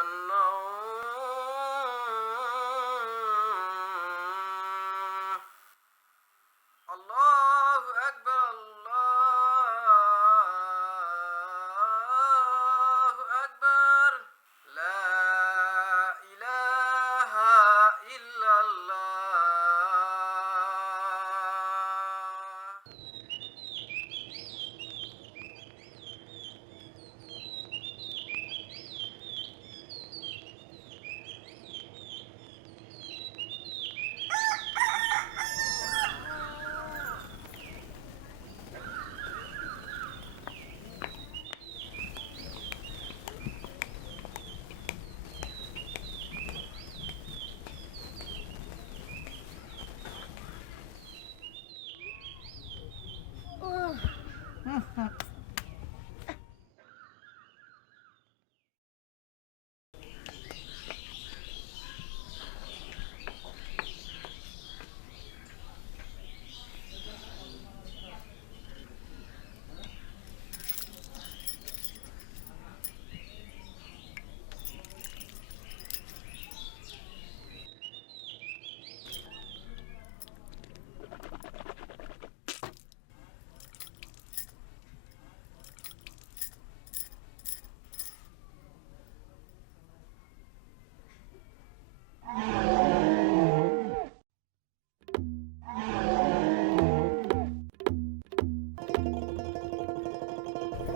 النوم الله أكبر الله أكبر لا إله إلا الله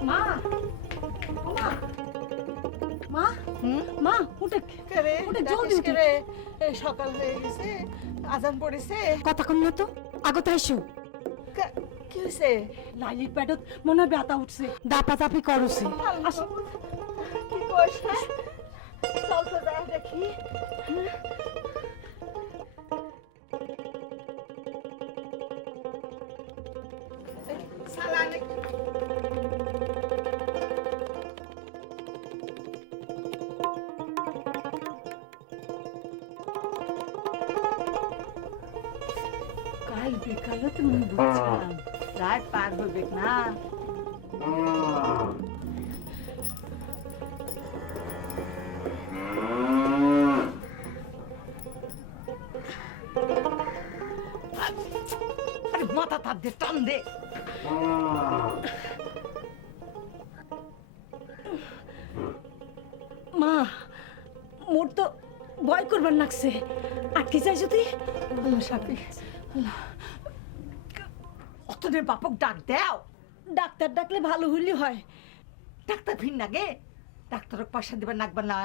মা মা মা মা উঠে করে উঠে জলদি উঠে করে সকাল হয়ে গেছে, আজান পড়েছে। কথা কম না তো আগত আইসো কি হয়েছে? লাইলির পেটত মনে হয় ব্যথা উঠছে দাপাদাপি করছে আসো কি কইস? চল তো যা দেখি। সালাম কাল বিকালে তুমি বুঝছিলাম রাত পার হবে না আরে মাথা তাপ দে, টান দে। মা মোর তো ভয় করবার লাগছে আটকে যাই যদি সাথী অতদের বাপক ডাক দেও। ডাক্তার ডাকলে ভালো হইলে হয় ডাক্তার ভিন নাগে, ডাক্তারক পয়সা দিবার নাকবা না।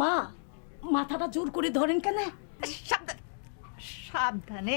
মা মাথাটা জোর করে ধরেন কেন সাবধানে সাবধানে।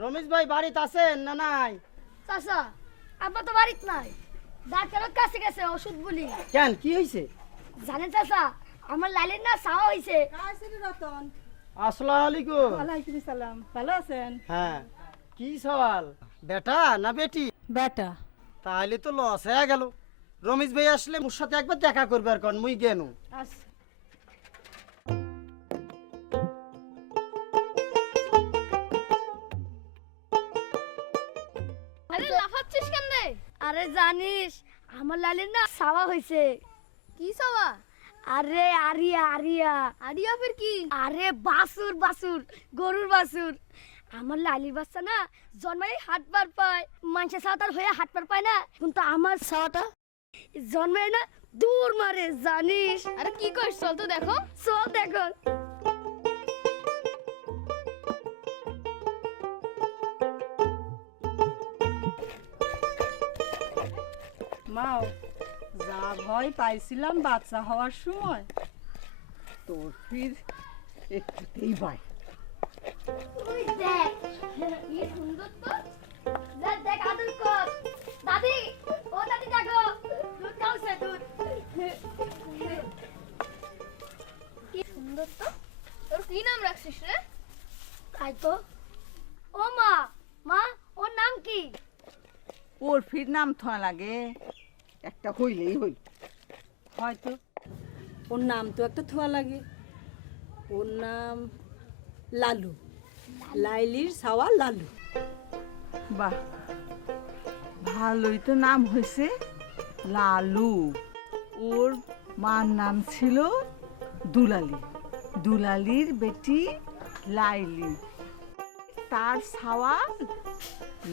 রমেশ ভাই বাড়িতে আছেন না নাই? চাচা আব্বা তো বাড়িতে নাই, ডাক্তারের কাছে গেছে ওষুধ বলি। কেন কি হয়েছে? জানেন চাচা আমার লালির না চাওয়া হয়েছে। রতন আসসালামু আলাইকুম। ওয়ালাইকুম সালাম ভালো আছেন হ্যাঁ, কি সওয়াল, বেটা না বেটি? বেটা তাহলে তো লস হয়ে গেল। রমেশ ভাই আসলে মোর সাথে একবার দেখা করবে আর কন মুই গেনু। আচ্ছা আরে লাফাচ্ছিস কেন রে? আরে জানিস আমার লালির না চাওয়া হয়েছে। কি চাওয়া? আরে আরিয়া আরিয়া আরিয়া ফির কি? আরে বাসুর বাসুর গরুর বাসুর। আমার লালির বাচ্চা না জন্মাই হাটবার পায়, মানুষের ছাওয়াটার হয়ে হাটবার পায় না, কিন্তু আমার ছাওয়াটা জন্মে না দূর মারে জানিস। আরে কি কইছ? চল তো দেখো, চল দেখো। মাও যা ভয় পাইছিলাম বাচ্চা হওয়ার সময় তোর ফির একটুতেই ভয়। তুই দেখ কি সুন্দর তো দেখ দেখ আদর কর দাদি ও দাদি দেখো দুধ খাওছে দুধ কি সুন্দর তো তোর কি নাম রাখছিস রে তাই তো ও মা মা ওর নাম কি ওর ফির নাম থা লাগে একটা হইলেই হই হয়তো ওর নাম তো একটা থোয়া লাগে ওর নাম লালু লাইলির সাওয়া লালু বাহ ভালোই তো নাম হয়েছে লালু ওর মার নাম ছিল দুলালি দুলালির বেটি লাইলি তার সাওয়া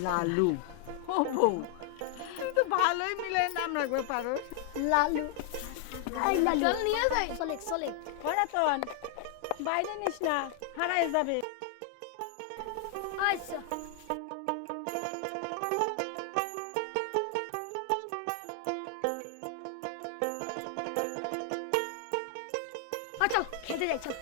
লালু ও বউ তো ভালোই মিলে নাম রাখবে পারো লালু এই লালু চল নিয়ে যাই চলে চলে পড়াতন বাইরে নিস না হারায় যাবে আচ্ছা চল খেতে যাই চল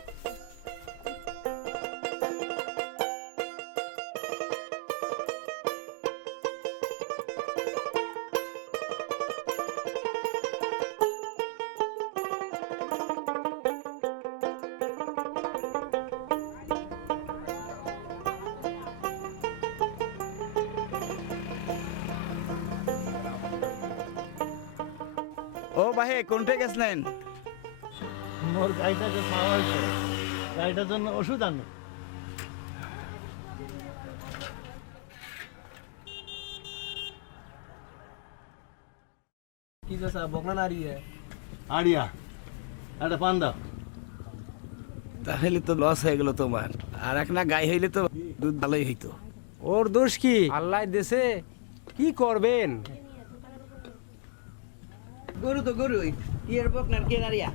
ও ভাই কোনটা গেছিলেন? মোর গাড়িটাকে খাওয়া হয়েছে, গাড়িটার জন্য ওষুধ আনো। কি চাচা বকনা নারী আড়িয়া একটা পান দাও। তাহলে তো লস হয়ে গেল তোমার, আর এক না গাই হইলে তো দুধ ভালোই হইতো। ওর দোষ কি? আল্লাহ দেশে কি করবেন? গরু তো গরুই, কি এর বকনার কে নারিয়া?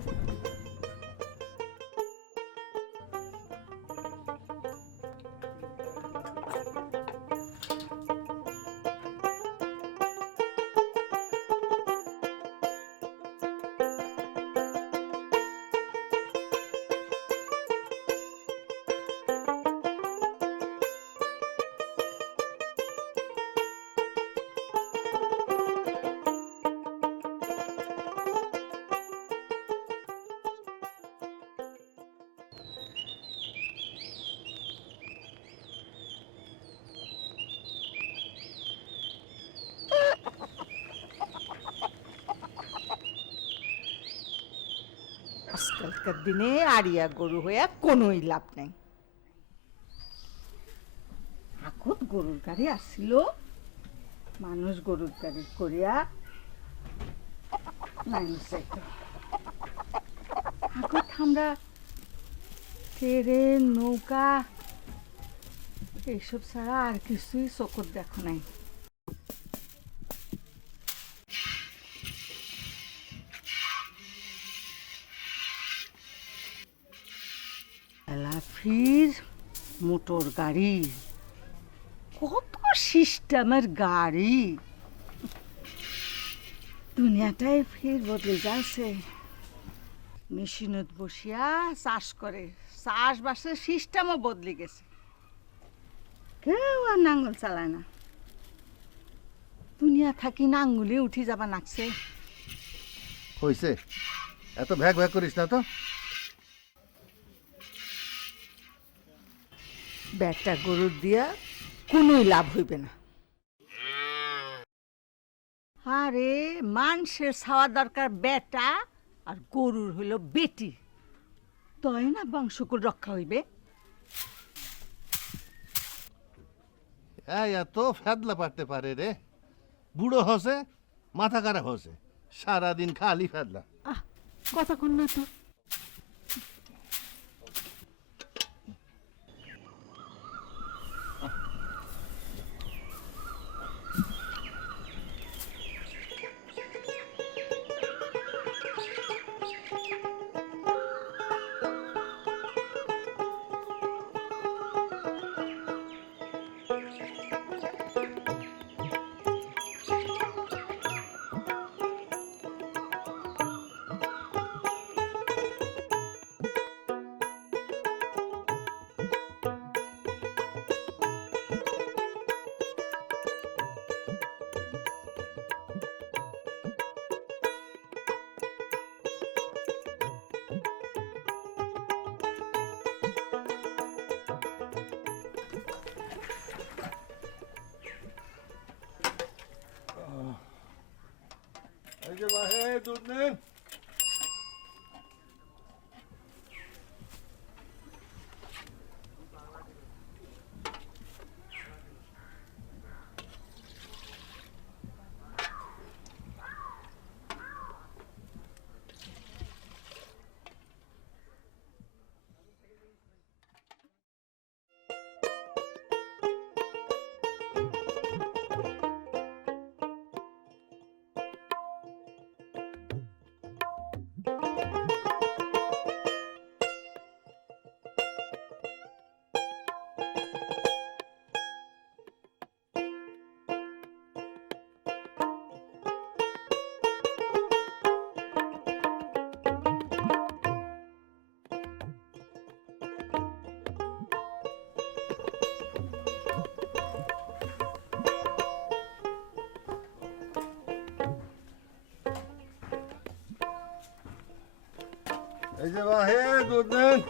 আজকালকার দিনে আড়িয়া গরু হইয়া কোনোই লাভ নাই। আগত গরুর গাড়ি আসছিল, মানুষ গরুর গাড়ি করিয়া লাইনে যাইত। আগত আমরা ট্রেন নৌকা এইসব ছাড়া আর কিছুই চোখত দেখো নাই। ফির মোটর গাড়ি, কত সিস্টেমের গাড়ি, দুনিয়াটাই ফির বদলে যাচ্ছে। মেশিনত বসিয়া চাষ করে, চাষবাসের সিস্টেমও বদলে গেছে। কেউ আর নাঙ্গল চালায় না, দুনিয়া থাকি নাঙ্গুলে উঠি যাবা নাকছে। হয়েছে, এত ভ্যাক ভ্যাক করিস না তো। ব্যাটা গরুর দিয়া কোনোই লাভ হইবে না। আরে মানুষের ছাওয়া দরকার বেটা, আর গরুর হইল বেটি, তয় না বংশকুল রক্ষা হইবে। এত ফেদলা পারতে পারে রে, বুড়ো হসে, মাথা খারাপ হসে, সারাদিন খালি ফেদলা। কথা কন না তো। বাহে দুধ নেন। এই যে বাহে দুধ নেন।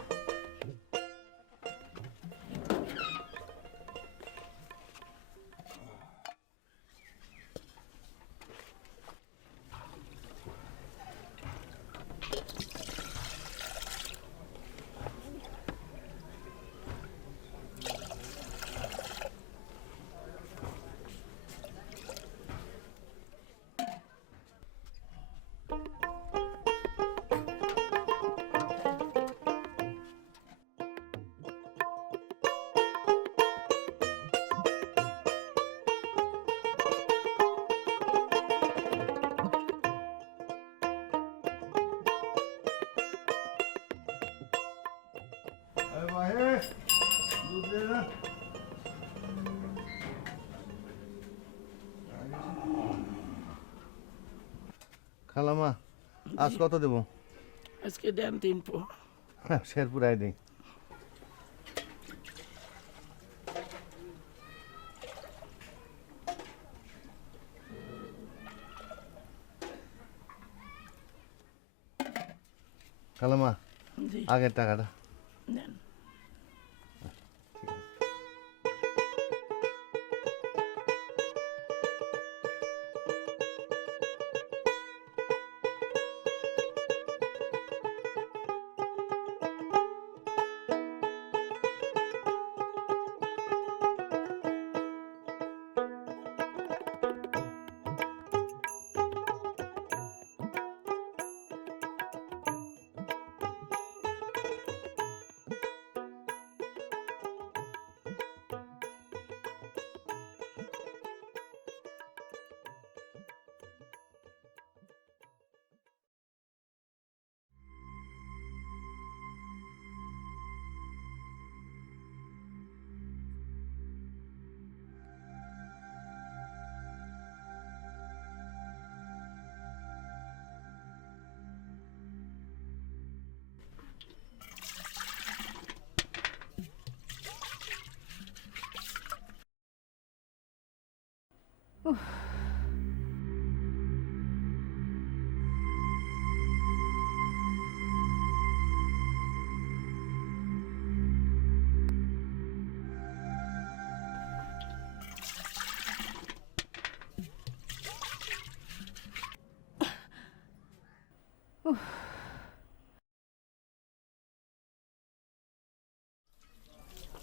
এই বাহে দুধ দে না। খালামা আজ কত দেবো? আজকে দেন 3 পো। শেরপুরাই নেই। খালামা জি আগের টাকাটা দেন।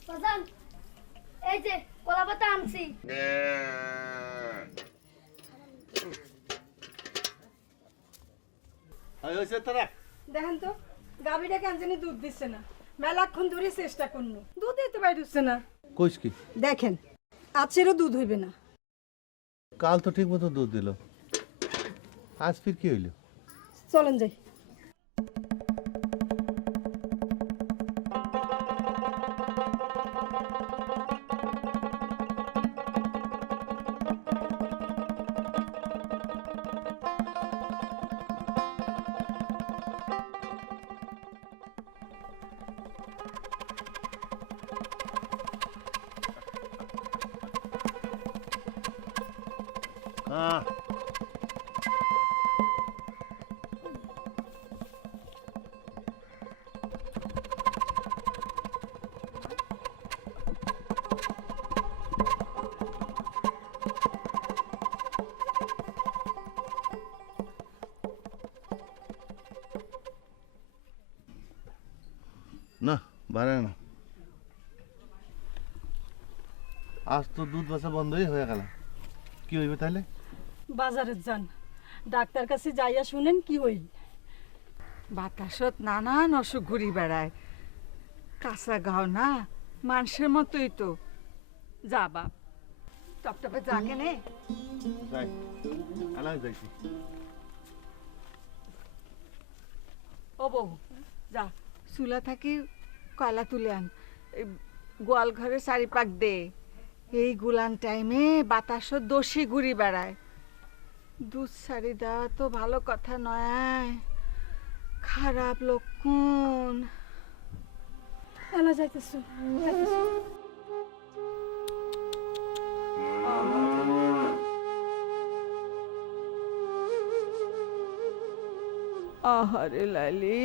বাজান এই যে কলা পাতা আনছি। দেখেন তো গাভীটা কেন জানি দুধ দিচ্ছে না, মেলাক্ষণ ধরে চেষ্টা করলো, দুধই তো বাইর হচ্ছে না। কইস কি? দেখেন আজকেরও দুধ হইবে না। কাল তো ঠিক মতো দুধ দিল, আজ ফির কি হইল? চলেন যাই। হ্যাঁ না বাড়ে না। আজ তো দুধ বেচা বন্ধই হয়ে গেল, কি হইবে তাহলে? বাজারে যান, ডাক্তার কাছে যাইয়া শুনেন কি হইল। বাতাসত নানান অসুখ ঘুরি বেড়ায়, কাঁচা গাও না মানুষের মতোই তো। যা বাপ, টপটপে যা কেনে। যাই, আলাই যাইছি। ও বউ, যা চুলা থাকি কয়লা তুলে আন, গোয়াল ঘরে চারিপাক দে। এই গুলান টাইমে বাতাসত দোষী ঘুরি বেড়ায়, দুধ ছাড়ি দেওয়া তো ভালো কথা নয়, খারাপ লক্ষণ। এলা যাইতেছ, আহারে লালি,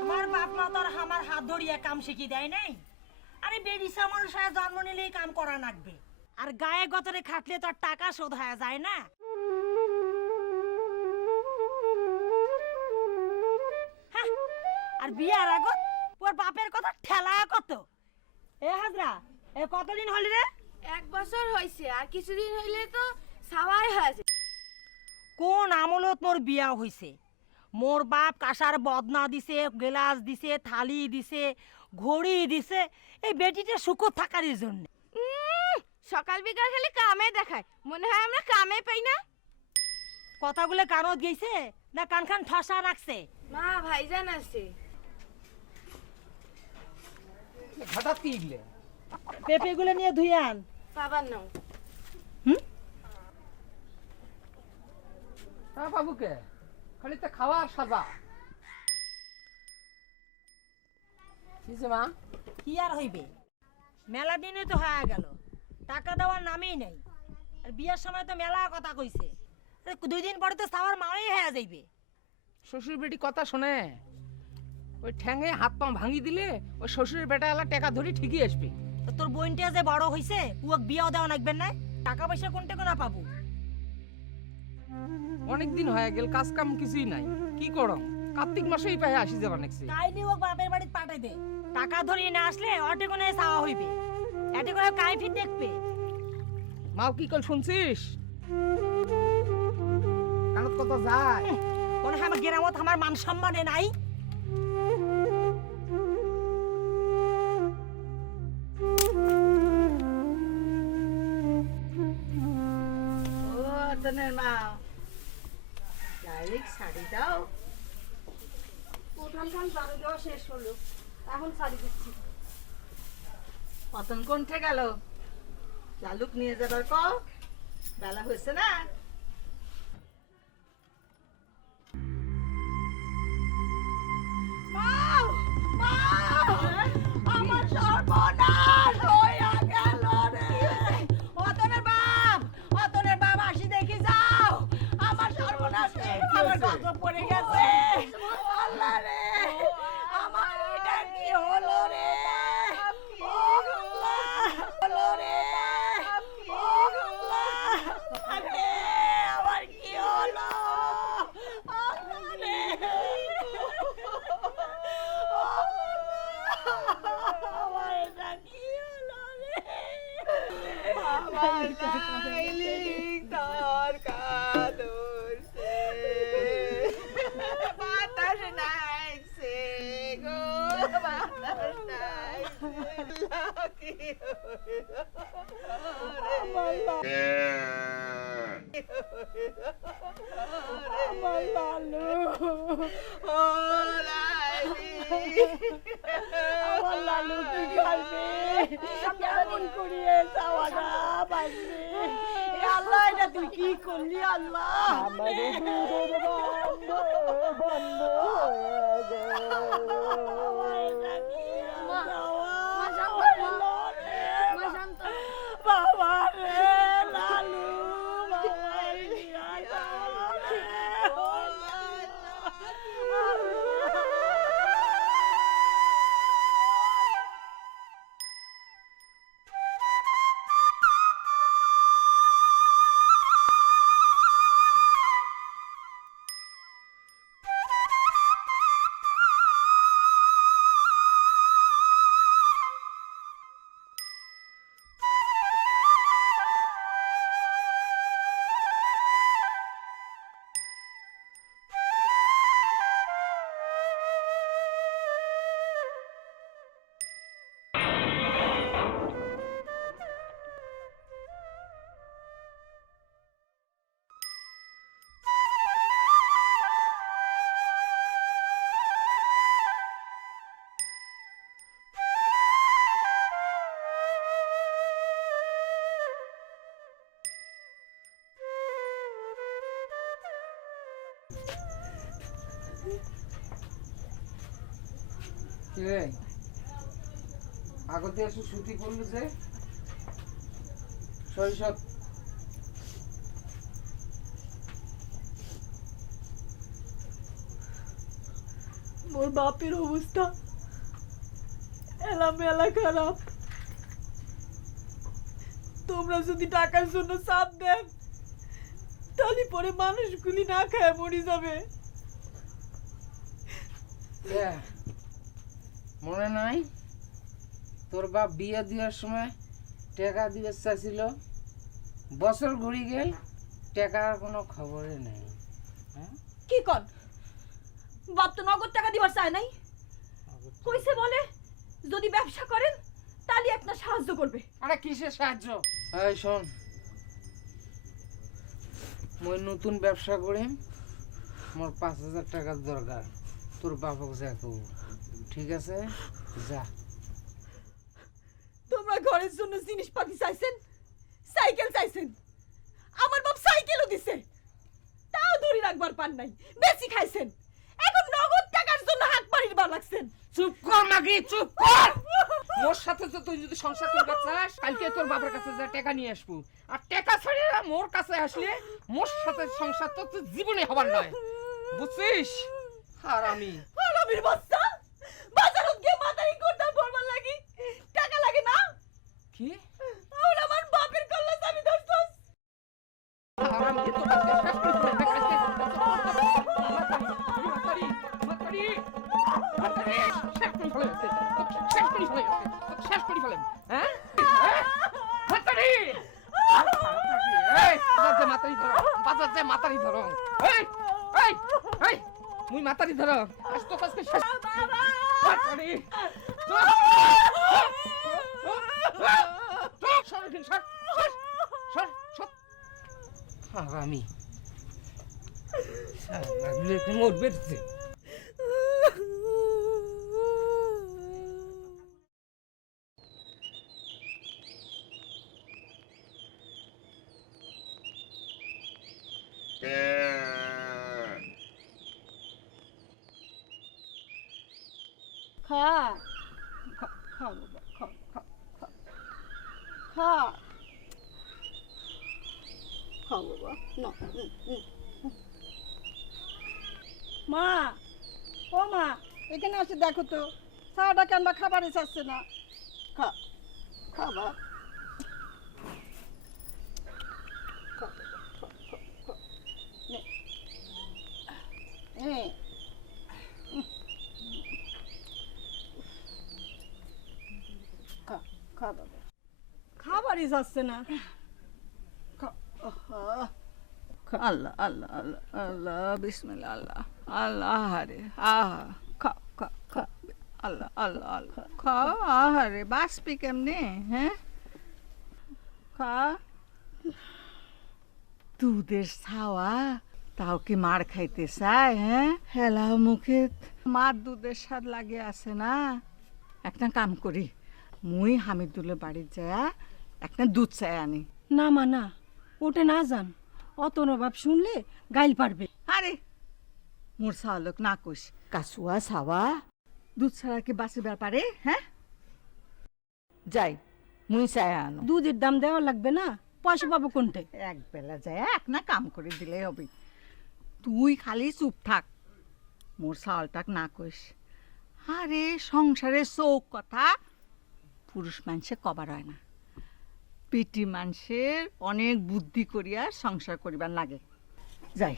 আমার বাপ মা তো আর আমার হাত ধরিয়া কাম শিখি দেয় নাই। আরে বেরিসা মানুষ হয়ে জন্ম নিলেই কাম করা লাগবে, আর গায়ে গতরে খাটলে তো আর টাকা শোধ হয়ে যায় না। হ্যাঁ, আর বিয়ার আগত ওর বাপের কথা ঠেলা কত। এ হাজরা, এ কতদিন হলি রে? 1 বছর হইছে, আর কিছুদিন হইলে তো সাওয়াই হয়েছে। কোন আমলত মোর বিয়া হইছে? মোর বাপ কাঁসার বদনা দিছে, গ্লাস দিছে, থালি দিছে, ঘড়ি দিছে, এই বেটিটা সুখত থাকার জন্য। সকাল বিকাল খালি কামে দেখায়, মনে হয় আমরা কামে পাই না। কথাগুলো কানত গেছে না কান খান ঠসা রাখছে? মা ভাইজান আছে। হঠাৎ কি ইগলে? পেঁপেগুলো নিয়ে ধুয়ে আন। বাবার নাও। হ্যাঁ বাবুকে খালি তো খাওয়ার সাজা। কিসে মা? কি আর হইবে, মেলা দিনে তো হয়ে গেল, টাকা দেওয়ার নামেই নাই। আর বিয়ের সময় তো মেলা কথা কইছে, 2 দিন পরে তো সাওয়ার মাওই হয়ে যাইবে। শ্বশুর বেটি কথা শোনে, ওই ঠ্যাঙে হাত পা ভাঙি দিলে ওই শ্বশুরের বেটা এলা টাকা ধরি ঠিকই আসবে। তো তোর বোনটা যে বড় হইছে, উক বিয়াও দেওয়া লাগবে না, টাকা পয়সা কোনটা কোনা পাবো? অনেক দিন হয়ে গেল, কাজ কাম কিছুই নাই, কি করম? কার্তিক মাসেই পায়ে আসি যাবা নাকছে। কাইলি ওক বাপের বাড়িতে পাঠাই দে, টাকা ধরিয়ে না আসলে অটে কোনে চাওয়া হইবে, এতে করে কাইফি দেখবে। মাও কি কল শুনছিস? কানত কথা যায়। মনে হয় আমার গ্রামত আমার মান সম্মানে নাই। ও তনের মা, ডাইরেক্ট শাড়ি দাও। উঠান খান ঝাড়ু দেওয়া শেষ হলো, এখন শাড়ি দিচ্ছি। পতন কোনঠে গেল? লালুক নিয়ে যাবার ক, বেলা হয়েছে না। আমার সর্বনাশ হইয়া গেল রে। অতনের বাপ, অতনের বাপ আসি দেখি যাও, আমার সর্বনাশ আমার কত পড়ে গেছে। আল্লাহ রে, আমার এটা কি হলো রে? ও আল্লাহ, হলো রে, ও আল্লাহ, আরে আমার কি হলো? আল্লাহ রে, আমার এটা কি হলো রে? আমার কাইলিক তোর কাদরছে, বাতাস নাইছে গো, বাতাস নাইছে, কি হলো আমার লালু, ও লালি, আমার লালু কি করবে? কেমন করিয়ে যাওয়াটা বাঁচবে? আল্লাহ এটা তুই কি করলি আল্লাহ মা শান্ত মা শান্ত বাবা রে লালু বাবা কে আগতে এসে সুতি করলো যে শৈশব মোর বাপের অবস্থা এলামেলা খারাপ। তোমরা যদি টাকার জন্য চাপ দেন তাহলে পরে মানুষগুলি না খায় মরে যাবে। মনে নাই তোর বাপ বিয়ে দেওয়ার সময় টাকা দিবে চাইছিল, বছর ঘুরে গেল টাকার কোনো খবরে নেই। কি কর বাপ তো নগদ টাকা দিবার চায় নাই, কইছে বলে যদি ব্যবসা করেন তাহলে একটা সাহায্য করবে। আরে কিসের সাহায্য? এই শোন, মই নতুন ব্যবসা করি, মোর 5,000 টাকার দরকার, তোর বাপক যা কব, ঠিক আছে? যা। তোমরা ঘরের জন্য জিনিসপাতি চাইছেন, সাইকেল চাইছেন, আমার বাপ সাইকেলও দিছে, তাও ধরে রাখবার পান নাই, বেশি খাইছেন, এখন নগদ টাকার জন্য হাত মারিবার লাগছেন। চুপ কর মাগি, চুপ কর। মোর সাথে তো তুই যদি সংসার করতে চাস, কালকে তোর বাবার কাছে যা টাকা নিয়ে আসবো, আর টাকা ছাড়িয়ে মোর কাছে আসলে মোর সাথে সংসার তো তুই জীবনে হবার নয়, বুঝছিস? হারামি হারামির বাচ্চা, বাজারত গিয়ে মাথায় কোটা পড়বার লাগি টাকা লাগে না? কি আর আমার বাপের কল্লা আমি ধরছস। হারামি তো কাছে শেষ করে দিলে কাছে শেষ করে ফেলেন, হ্যাঁ? মাতারি ধরো, বাজার যে মাতারি ধরো, মুই মাতারি ধরো, আজ তো কাছে শেষ। মাতারি হারামি মোর বেরছে। খা খা খা বাবা, খা খা খা খা খা বাবা, না মা, ও মা, এখানে আসে দেখো তো চাটা কেন বা খাবারে চাচ্ছে না। খা খাবা খা বাবা, খাবারই যাচ্ছে না। আল্লাহ আল্লাহ আল্লাহ আল্লাহ বিসমিল্লাহ আল্লাহ আল্লাহ হারে আহা খা খা খা আল্লাহ আল্লাহ আল্লাহ খা আহারে বাঁচবি কেমনে? হ্যাঁ খা, দুধের ছাওয়া তাও কি মার খাইতে চায়? হ্যাঁ হেলা মুখে মার দুধের স্বাদ লাগে আছে না। একটা কাম করি, মুই হামিদুলের বাড়ির যায় একটা দুধ চাই আনি। না মা না, কোটে না যান, অত নবাব শুনলে গাইল পারবে। আরে মোর সাওয়ালক না কইস, কাসুয়া সাওয়া দুধ ছাড়া কি বাঁচিবার ব্যাপারে? হ্যাঁ যাই মুই চাই আনো। দুধের দাম দেওয়া লাগবে না, পয়সা পাবো কোনটে? এক বেলা যায় এক না কাম করে দিলে হবে। তুই খালি চুপ থাক, মোর সাওয়ালটাক না কইস। আরে সংসারের চৌক কথা পুরুষ মানুষে কবার হয় না, পিটি মানুষের অনেক বুদ্ধি করিয়া সংসার করিবার লাগে। যাই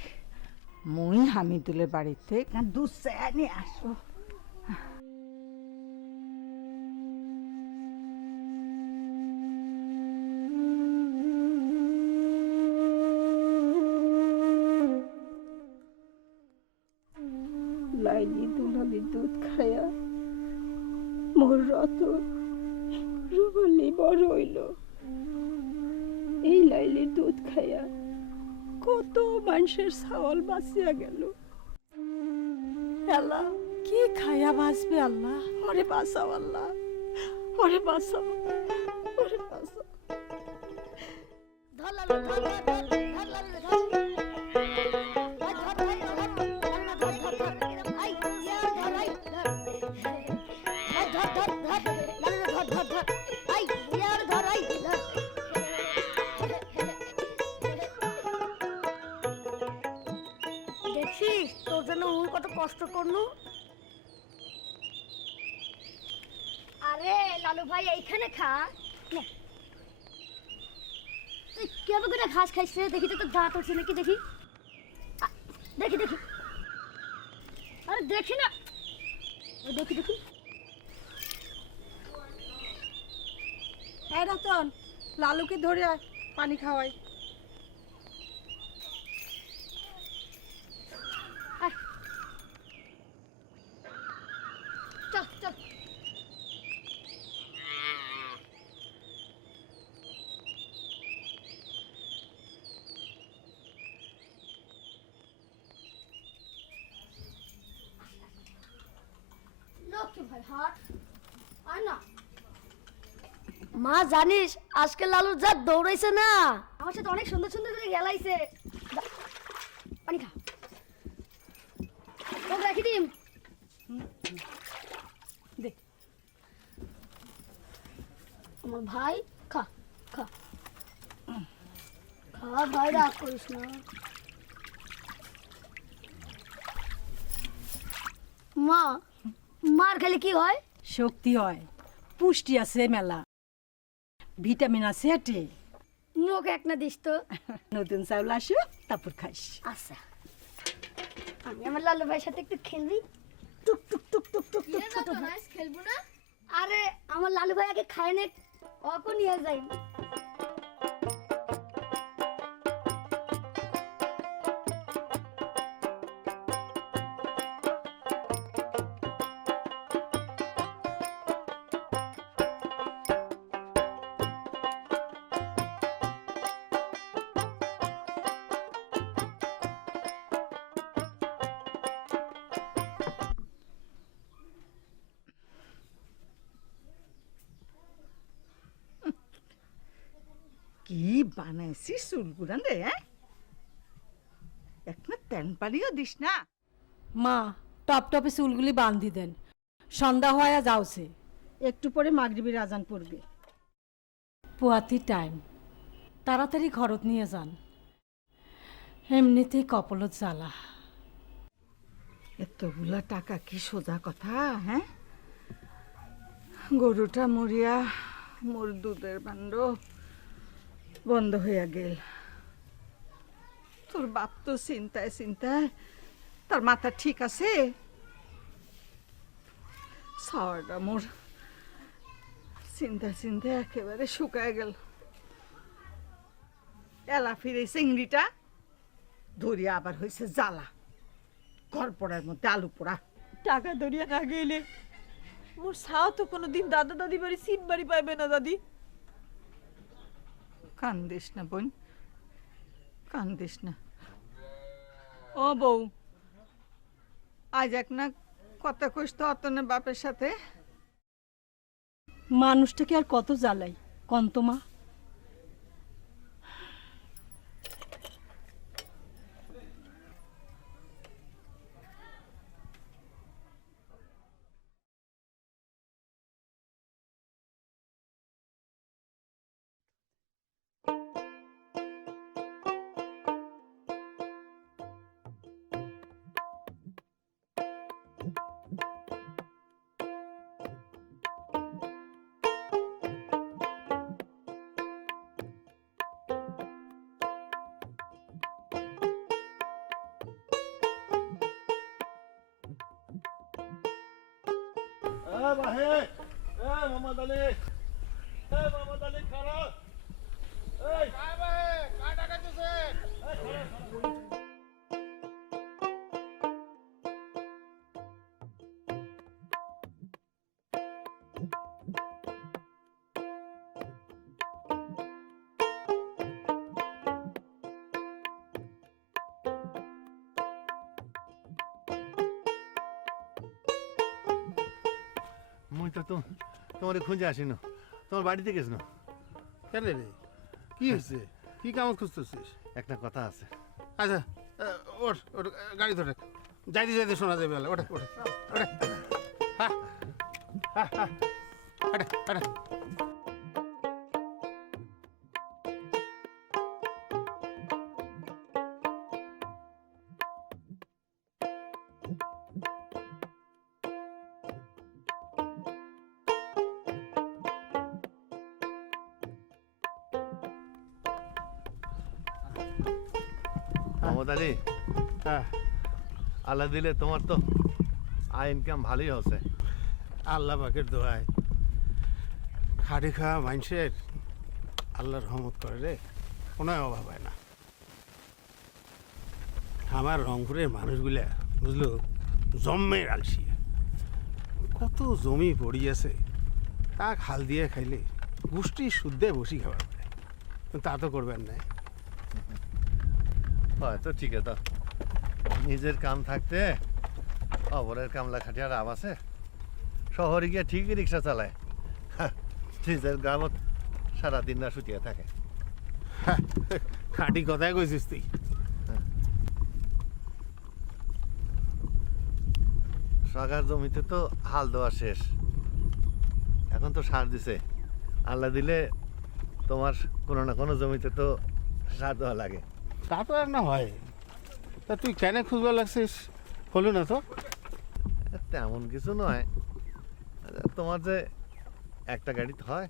মুই হামিদুলের বাড়িতে দুধ চা নিয়ে আসবো। লাইলি দুলালির দুধ খায়া মোর রতন রুমালি বড় হইল। এই লাইলির দুধ খায়া কত মানুষের ছাওয়াল বাঁচিয়া গেল। আল্লাহ কি খায়া বাঁচবে? আল্লাহ ওরে বাঁচাও, আল্লাহ ওরে বাঁচাও, ওরে বাঁচাও। ধর লালু, ধর ধর ধর, ধর লালু, ধর। ধর ধর ধর, ধর ধর ধর, আই ইয়া ধর, আই ধর। আই ধর ধর ধর, লালু ধর ধর ধর, আই ইয়া ধর, আই ধর। দেখছিস তোর জন্য ও কত কষ্ট করলো। আরে লালু ভাই এইখানে খা। নে। তুই কেমন করে ঘাস খাইছ রে? দেখি তো তোর দাঁত উঠছে নাকি, দেখি দেখি দেখি। আরে দেখি না, ওই দেখি দেখি। এই রতন, লালুকে ধরে আয়, পানি খাওয়াই। আয়। চল চল। লক্ষ্মী ভাই হাট আয় না। মা জানিস আজকে লালু যা দৌড়াইছে না, আমার সাথে অনেক সুন্দর সুন্দর করে গেলাইছে। পানি খা, তোকে রাখি দিম। দে। আমার ভাই খা খা খা ভাই, রাগ করিস না। মা মার খেলে কি হয়? শক্তি হয়, পুষ্টি আছে মেলা, ভিটামিন আছে এটে। মুখ এক না দিস তো। নতুন চাউল আসো তারপর খাইস। আচ্ছা, আমি আমার লালু ভাইয়ের সাথে একটু খেলবি। টুক টুক টুক টুক টুক টুক ছোট ভাই খেলবো না। আরে আমার লালু ভাই আগে খায় নে, ওকে নিয়ে যাই। কি বানাইছিস চুলগুলান রে? হ্যাঁ একটা তেল পালিও দিস না। মা টপ টপে চুলগুলি বান্ধি দেন, সন্ধ্যা হয়ে যাওছে, একটু পরে মাগরিবের আজান পড়বে। পুয়াতি টাইম, তাড়াতাড়ি ঘরত নিয়ে যান, এমনিতেই কপলত জ্বালা। এতগুলা টাকা কি সোজা কথা? হ্যাঁ গরুটা মরিয়া মোর দুধের ভাণ্ড বন্ধ হইয়া গেল। তোর বাপ তো চিন্তায় চিন্তায়, তার মাথা ঠিক আছে? সাওয়াটা মোর চিন্তা চিন্তায় একেবারে শুকায় গেল। এলা ফিরে চিংড়িটা ধরিয়া আবার হয়েছে জ্বালা, ঘর পড়ার মধ্যে আলু পোড়া। টাকা ধরিয়া না গেলে মোর ছাও তো কোনোদিন দাদা দাদি বাড়ি সিট বাড়ি পাইবে না। দাদি কান্দিস না বোন, কান্দিস না। ও বউ, আজ এক না কথা কইস তো অতনের বাপের সাথে। মানুষটাকে আর কত জ্বালাই কন্তমা। বাহে এ মোহাম্মদ আলী খারা এই কায় বাহে কায় ডাকাইতেছে মুই তো তোমার খুঁজে আসিন তোমার বাড়িতে গেছ না কেন রে কি হয়েছে কি কামত খুঁজতেছিস একটা কথা আছে আচ্ছা ওঠ ওঠ গাড়ি ধরে যাইতে যাইতে শোনা যাবে ওঠে ওঠে ওঠে হ্যাঁ হ্যাঁ হ্যাঁ ওঠে ওঠে মোহাম্মদ আলী হ্যাঁ আল্লাহ দিলে তোমার তো আয় ইনকাম ভালোই হচ্ছে আল্লাহ পাকের দোয়ায় খাড়ি খাওয়া মানুষের আল্লাহ রহমত করে রে কোনো অভাব হয় না আমার রংপুরের মানুষগুলা বুঝলো জম্মের আলসি কত জমি পড়িয়েছে তা খাল দিয়ে খাইলে গোষ্ঠী শুদ্ধে বসি খাবার পায় তা তো করবেন না হয় তো ঠিক আছে নিজের কাম থাকতে অপরের কামলা খাটিয়ার আব আছে শহরে গিয়ে ঠিকই রিক্সা চালায় নিজের গ্রামত সারাদিন না শুটিয়ে থাকে খাঁটি কথাই কইছিস তুই সগার জমিতে তো হাল দেওয়া শেষ এখন তো সার দিছে আল্লাহ দিলে তোমার কোনো না কোনো জমিতে তো সার দেওয়া লাগে তা তো আর না হয় তা তুই কেন খুঁজবার লাগছিস হলো না তো তেমন কিছু নয় তোমার যে একটা গাড়ি তো হয়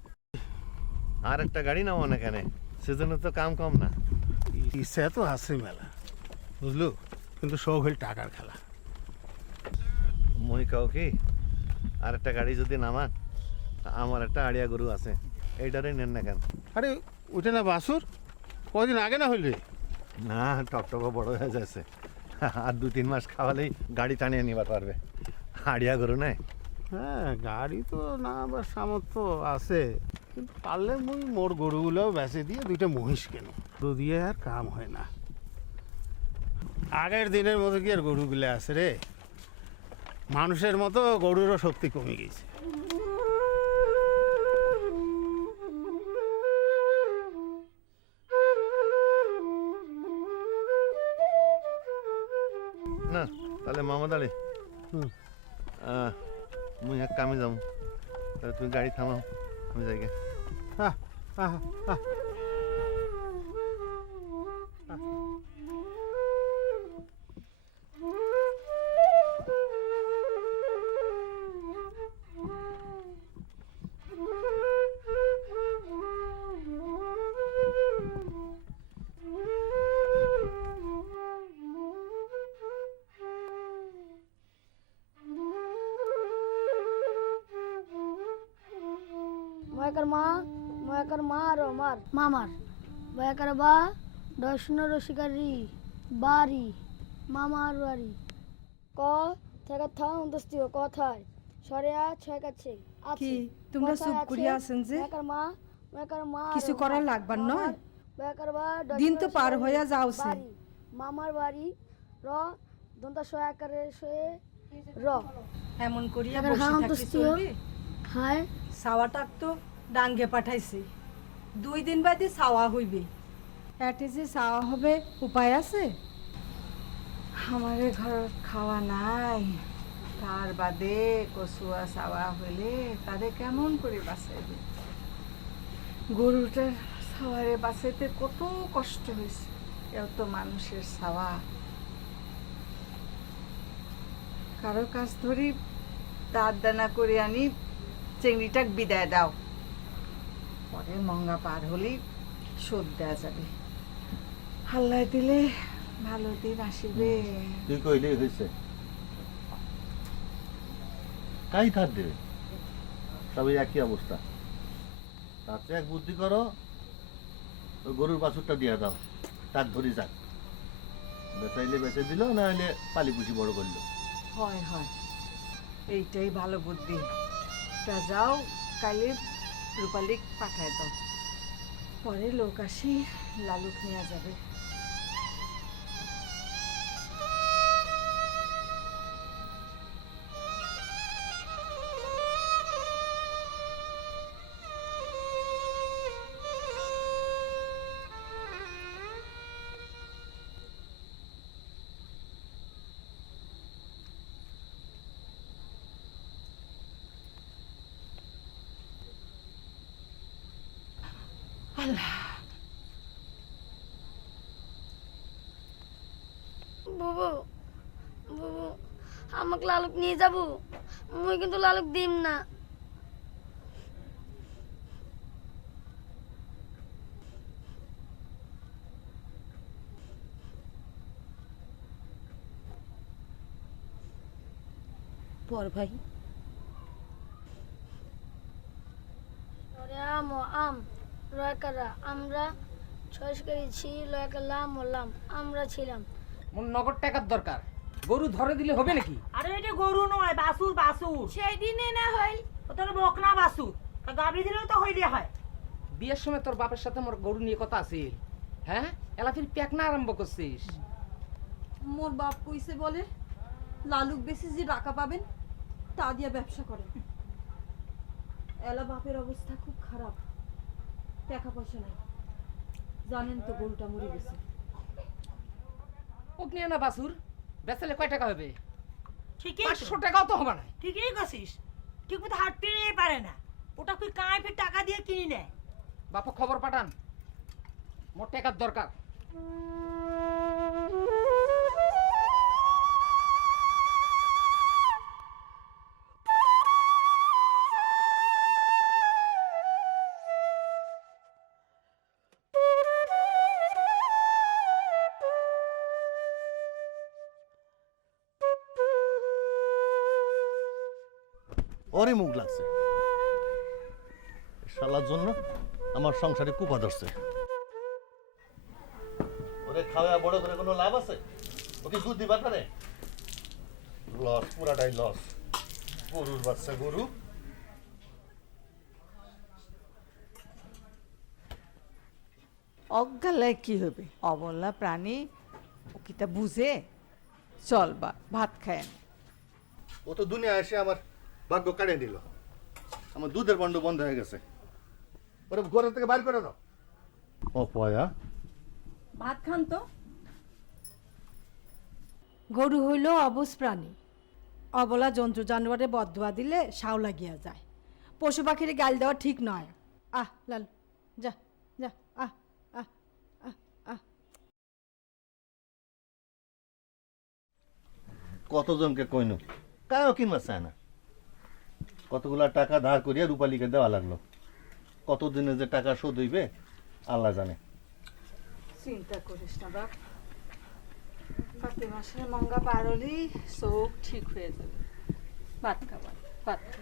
আর একটা গাড়ি নাও না কেন সেজন্য তো কাম কম না ইচ্ছা তো আছে মেলা বুঝলো কিন্তু শখ হইল টাকার খেলা মই কাও কি আর একটা গাড়ি যদি নামান আমার একটা আড়িয়া গরু আছে এইটারে নেন না কেন আরে ওইটা না বাসুর কদিন আগে না হইল রে না টকটকও বড় হয়ে যাচ্ছে আর 2-3 মাস খাওয়ালেই গাড়ি টানিয়ে নিবার পারবে আড়িয়া গরু নাই হ্যাঁ গাড়ি তো না আবার সামর্থ্য আছে কিন্তু পারলে মুই মোর গরুগুলোও বেচে দিয়ে দুইটা মহিষ কেন তো দিয়ে আর কাম হয় না আগের দিনের মতো কি আর গরুগুলো আছে রে মানুষের মতো গরুরও শক্তি কমে গেছে না তাহলে মোহাম্মদ আলী মুই এক কামে যাবো তাহলে তুমি গাড়ি থামাও আমি যাই গে। হ্যাঁ হ্যাঁ হ্যাঁ ভয়কার মা ভয়কার মা আর আমার মামার ভয়কার বা দর্শন রসিকারি বাড়ি মামার বাড়ি ক থেকে থাম দস্তিও কথায় সরেয়া ছয় কাছে কি তোমরা চুপ করিয়া আছেন যে ভয়কার মা ভয়কার মা কিছু করার লাগবার নয় ভয়কার বা দিন তো পার হইয়া যাওছে মামার বাড়ি র দন্তা ছয় আকারে শয়ে র এমন করিয়া এবার বসে হাম থাকতে দস্তিও। চলবে হায় সাওয়াটাক তো ডাঙ্গে পাঠাইছে 2 দিন বাদে সাওয়া হইবে এতে যে সাওয়া হবে উপায় আছে আমারে ঘর খাওয়া নাই তার বাদে কচুয়া চাওয়া হইলে তাদের কেমন করে বাঁচাইবে গরুটার ছাওয়ারে বাঁচাইতে কত কষ্ট হয়েছে এও তো মানুষের ছাওয়া কারো কাছ ধরি দাঁত দানা করে আনি চেংড়িটাক বিদায় দাও পরে মঙ্গা পার হলেই শোধ দেওয়া যাবে হাল্লায় দিলে ভালো দিন আসিবে তুই কইলেই হয়েছে কাই ধার দেবে তবে একই অবস্থা। তাতে এক বুদ্ধি করো, ওই গরুর বাছুরটা দিয়ে দাও, তার ধরি যাক, বেচাইলে বেচে দিল, না হলে পালি পুষি বড় করলো। হয় হয়, এইটাই ভালো বুদ্ধি। তা যাও, কালে রূপালিক পাঠায় দাও, পরে লোক আসি লালুক নেওয়া যাবে। বুবু বুবু আমাকে লালুক নিয়ে যাবো, মুই কিন্তু লালুক দিম না। পর ভাই ওরে আম ও আম রয়কারা আমরা ছয়শকারী ছিল একটা লাম ও লাম আমরা ছিলাম। মোর নগদ টাকার দরকার, গরু ধরে দিলে হবে নাকি? আরে এটা গরু নয়, বাসুর বাসুর। সেই দিনে না হই ওটা বকনা বাসুর, গাবি দিলেও তো হইলে হয়। বিয়ের সময় তোর বাপের সাথে মোর গরু নিয়ে কথা আছিল, হ্যাঁ? এলা ফির পেকনা আরম্ভ করছিস। মোর বাপ কইছে বলে লালুক বেশি যে টাকা পাবেন তা দিয়ে ব্যবসা করেন। এলা বাপের অবস্থা খুব খারাপ, টাকা পয়সা নাই, জানেন তো গরুটা মরে গেছে। ওক নিয়ে না বাসুর, বেচালে কয় টাকা হবে? ঠিকই 500 টাকাও তো হবে না। ঠিকই করছিস, ঠিক মতো হাঁটতেই পারে না, ওটা তুই কাঁয় ফের টাকা দিয়ে কিনি নেয়। বাপা খবর পাঠান, মোর টাকার দরকার। ওরই মুখ লাগছে, শালার জন্য আমার সংসারে কুপা ধরছে। ওরে খাওয়া বড় করে কোনো লাভ আছে? ওকে দুধ দিবার পারে? লস, পুরাটাই লস। গরুর বাচ্চা গরু। অজ্ঞালায় কি হবে, অবলা প্রাণী, ও কি তা বুঝে? চল বা ভাত খায়। ও তো দুনিয়া এসে আমার ভাগ্য কাটিয়ে দিল, আমার দুধের বন্ধ বন্ধ হয়ে গেছে। ওরে ঘর থেকে বাইর করে দাও। ও পয়া, ভাত খান তো। গরু হইল অবুজ প্রাণী, অবলা জন্তু জানোয়ারে বদুয়া দিলে সাও লাগিয়া যায়। পশু পাখির গাল দেওয়া ঠিক নয়। আহ লাল, যা যা, আহ আহ আহ আহ। কতজনকে কইনু, কায়ও কিনবা চায় না। কতগুলা টাকা ধার করিয়া রূপালীকে দেওয়া লাগলো, কতদিনে যে টাকা শোধ হইবে আল্লাহ জানে। চিন্তা করিস না বাপ, প্রতি মাসের মঙ্গা পারলি সব ঠিক হয়ে যাবে। ভাত খাবার, ভাত খা।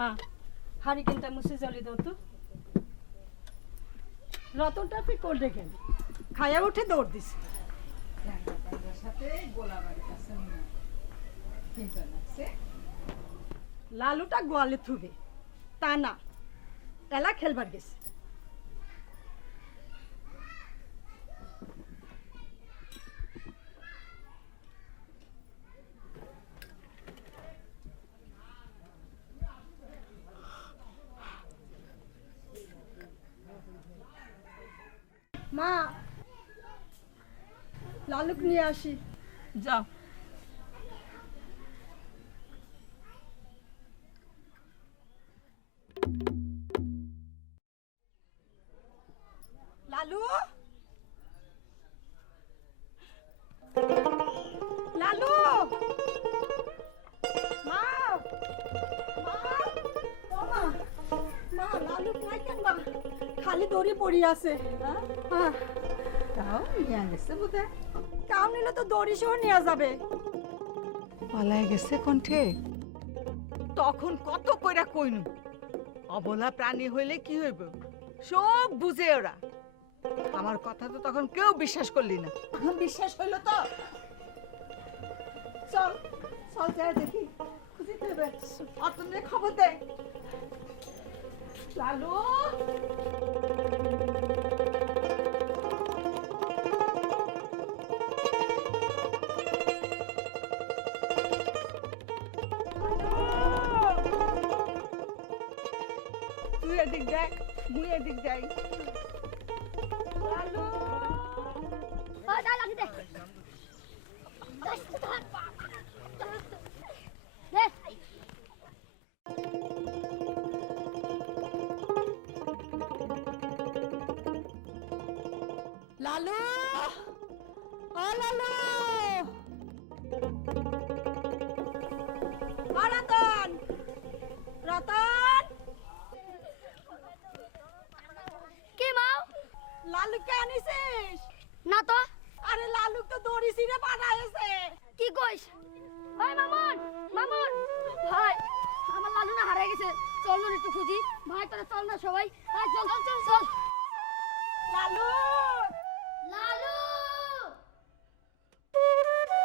মা হারিকেনটা মুছে জ্বলে দাও তো। রতনটা ফির কোল দেখেন খায়া উঠে দৌড় দিছে। লালুটা গোয়ালে থুবে, তা না, এলা খেলবার গেছে। মা লালুক নিয়ে আসি। যাও। খালি দড়ি পড়ি আছে তাও নিয়ে গেছে বোধহয়। কাম নিলে তো দড়ি সহ নেওয়া যাবে। পালাই গেছে কণ্ঠে। তখন কত কইরা কইনু, অবলা প্রাণী হইলে কি হইব, সব বুঝে ওরা। আমার কথা তো তখন কেউ বিশ্বাস করলি না। এখন বিশ্বাস হইল তো? চল চল যাই দেখি, খুঁজি দেবে। অতনে খবর দে। লালু, তুই এদিক দেখ, মুই এদিক যাই। লালু, ওই দা লাঠি দে দে। লালু, ও লালু, ও রতন, রতন, কি মাও? লালুকে আনিছিস? না তো। আরে লালুক তো দড়ি ছিঁড়ে পাঠাইছে। কি কইস? ওই মামুন, মামুন ভাই, আমার লালু না হারিয়ে গেছে, চল না একটু খুঁজি। ভাই তোরা চল না সবাই, ভাই চল চল চল চল। লালু, লালু, লালু,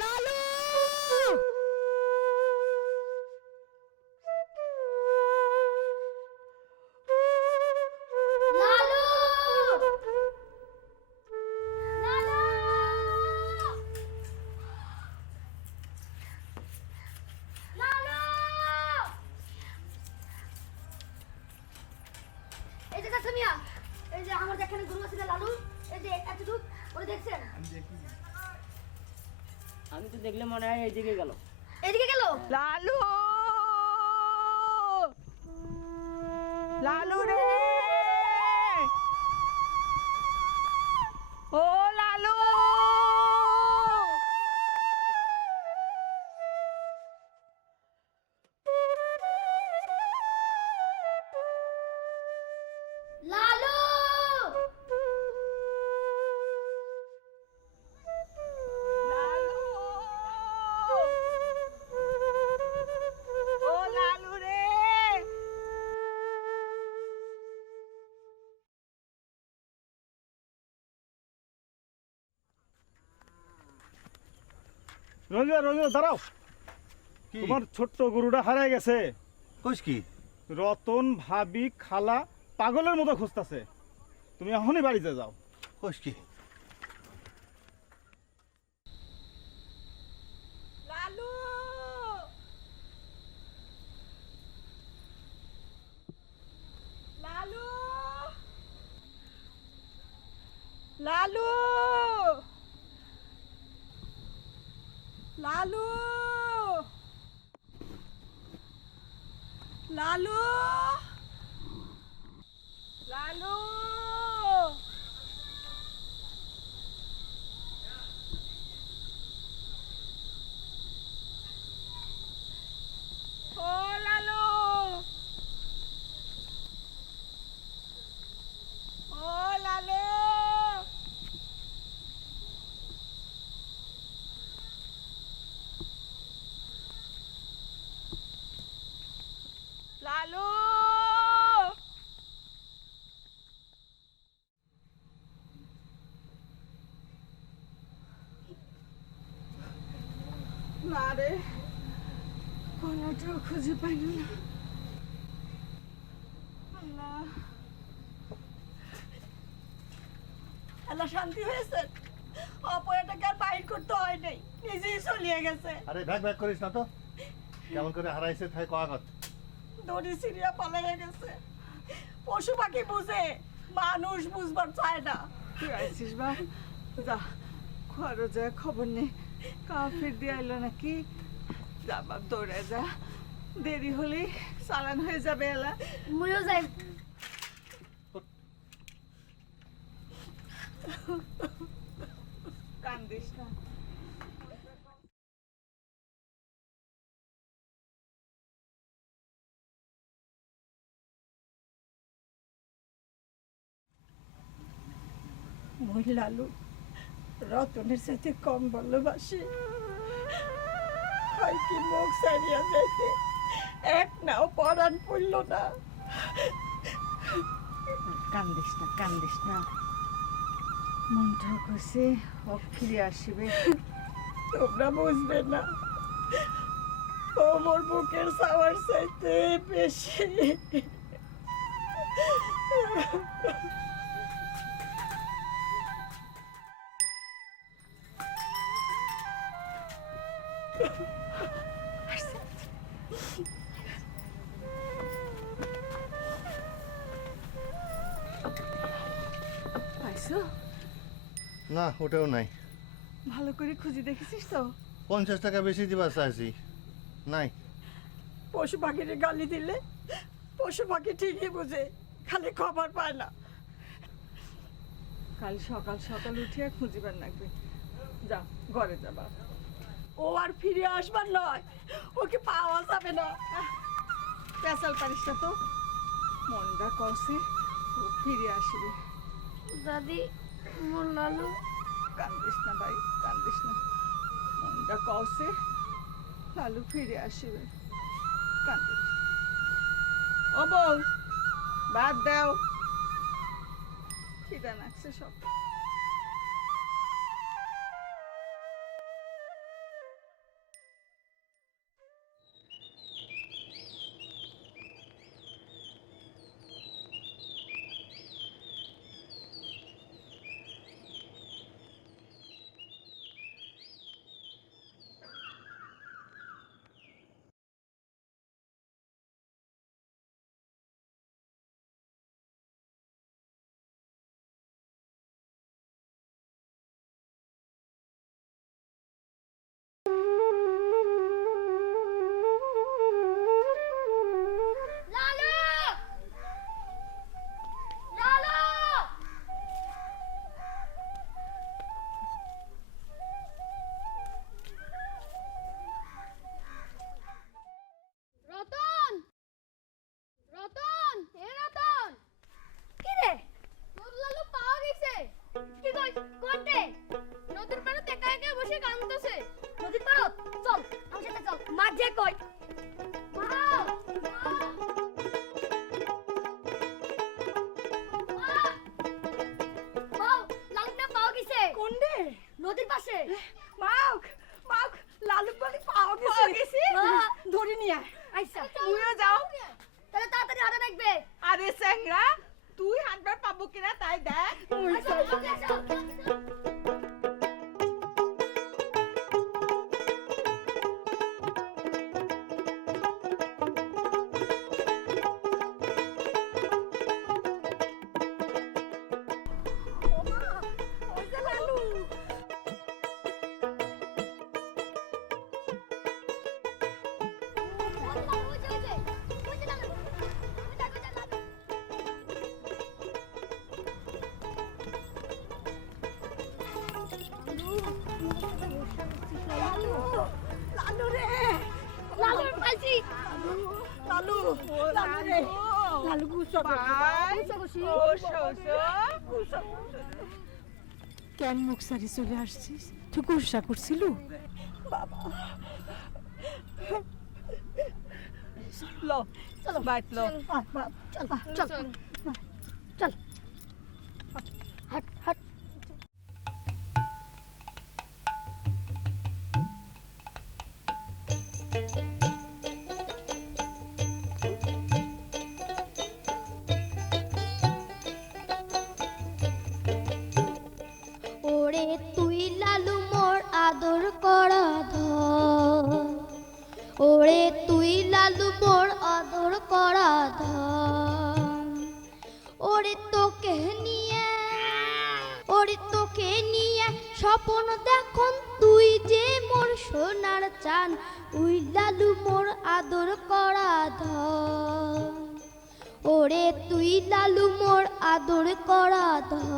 লালু, লালু, লালু। এই যে চাচা মিয়া, এই যে আমার যেখানে গরু আছে না লালু, এই যে এতটুক, ওরা দেখছেন? আমি তো দেখলে মনে হয় এইদিকে গেল। এদিকে গেল। লালু, লালু রে, ও লালু, লালু, লালু, ও লালু রে। রঞ্জু রঞ্জু দাঁড়াও, কি তোমার ছোট্ট গরুটা হারায় গেছে। কইস কি? রতন, ভাবি, খালা পাগলের মতো খুঁজতেছে। তুমি এখনই বাড়িতে যাও। কইস কি? লালু, লালু, লালু, লালু, লালু, লালু, ও লালু, ও লালু, লালু, না রে, কোনোটাও খুঁজে পাইল না। আল্লাহ, আল্লাহ শান্তি হয়েছে। অপয়াটাকে আর বাইর করতে হয় নাই, নিজেই চলিয়ে গেছে। আরে ব্যাগ ব্যাগ করিস না তো। কেমন করে হারাইছে তাই কয়াগত। দড়ি সিরিয়া পালিয়ে গেছে। পশু পাখি বুঝে, মানুষ বুঝবার চায় না। তুই আইছিস বা, যা ঘরে যা খবর নে, কাফির দিয়ে আইলো নাকি। যা বাপ, দৌড়ে যা, দেরি হলেই চালান হয়ে যাবে। এলা মুইও যাই। কান্দিস না। ওই লালু রতনের সাথে কম ভালোবাসি? হয় কি মুখ সারিয়া যাইতে এক নাও পরাণ পড়ল না। কান্দিস না, কান্দিস না। মনটা কষে ও ফিরে আসবে। তোমরা বুঝবে না, ও মোর বুকের সাওয়ার চাইতে বেশি। পাইছো? না, ওটাও নাই। ভালো করে খুঁজে দেখেছিস তো? 50 টাকা বেশি দিবা চাইছি, নাই। পশু পাখিরে গালি দিলে পশু পাখি ঠিকই বুঝে, খালি খবর পায় না। কাল সকাল সকাল উঠিয়া খুঁজিবার লাগবে। যা ঘরে যাবা। ও আর ফিরে আসবার নয়, ওকে পাওয়া যাবে না। পেঁচাল পারিস না তো, মনটা কষে ও ফিরে আসবে। দাদি মোর লালু কান্দিস না ভাই, কান্দিস না। মনটা কষে লালু ফিরে আসবে। কান্দিস না। ও বউ, বাদ দাও, খিদা লাগছে সব। লালু লালু রতন রতন হে রতন কি রে তোর লালু পাওয়া গেছে কি কই কোনতে নদীর পাড়ে একা একা বসে কাঁদতেছে নদীর পাড়ে চল আমার সাথে চল মাঝে কই কোনডে? নদীর পাশে মাউক মাউক, লালু বলি পাওয়া গেছে। ধরে নিয়ে আয়। আইসা তুইও যাও। তাহলে তাড়াতাড়ি হাঁটা দেখবে আরে স্যাংরা, তুই হাঁটবার পাবো কিনা তাই দেখ। ওই যে লালু। লালু রে, লালুর পাইছি লালু, লালু রে, লালু গুছো ভাই, ও শ্বশুর, কেন মুখ সারি চলে আসছিস? তুই গুসা করছিল? লো চলো বাইট লো। চল চল চল হাট হাট ওরে তুই লালু মোর আদর করা ধন ওরে তুই লালু মোর আদর করা ধন ওরে তোকে নিয়ে স্বপ্ন দেখুন তুই যে মোর সোনার চান উই লালু মোর আদর করা ধন ওরে তুই লালু মোর আদর করা ধন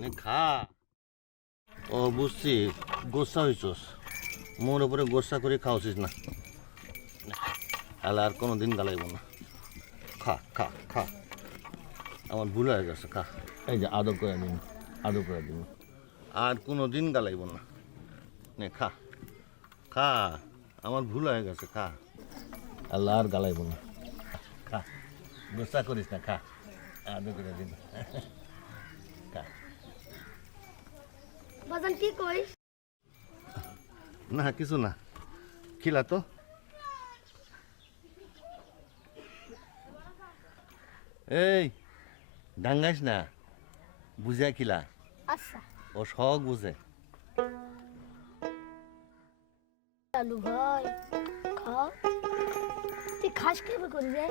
নে খা। ও বুঝছি, গোসা হইছস, মোর উপরে গোসা করে খাওয়াছিস না। আলা আর কোনোদিন গালাইব না। খা খা খা, আমার ভুল হয়ে গেছে, খা। এই যে আদর করে দিন, আদর করে দিন, আর কোনোদিন গালাইব না। নে খা খা, আমার ভুল হয়ে গেছে, খা। আল্লাহ আর গালাইব না, খা। গোসা করিস না, খা, আদর করে দিন, খা। বাজান কি কইস? না কিছু না, খিলা তো। এই ডাঙ্গাইস না, বুঝা খিলা, আচ্ছা ও শখ বুঝে। লালু ভাই খা, তুই খাস কেমন করে রে?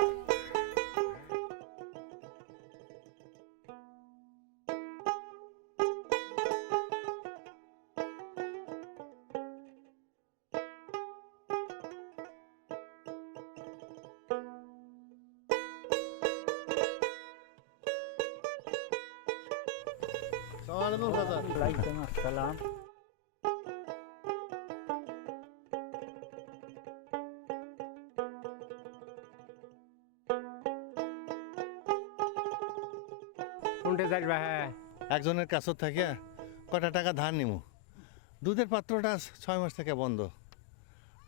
ওয়ালাইকুম আসসালাম। কোনটা যাস ভাই? একজনের কাছে থাকিয়া কটা টাকা ধার নিমু। দুধের পাত্রটা 6 মাস থেকে বন্ধ।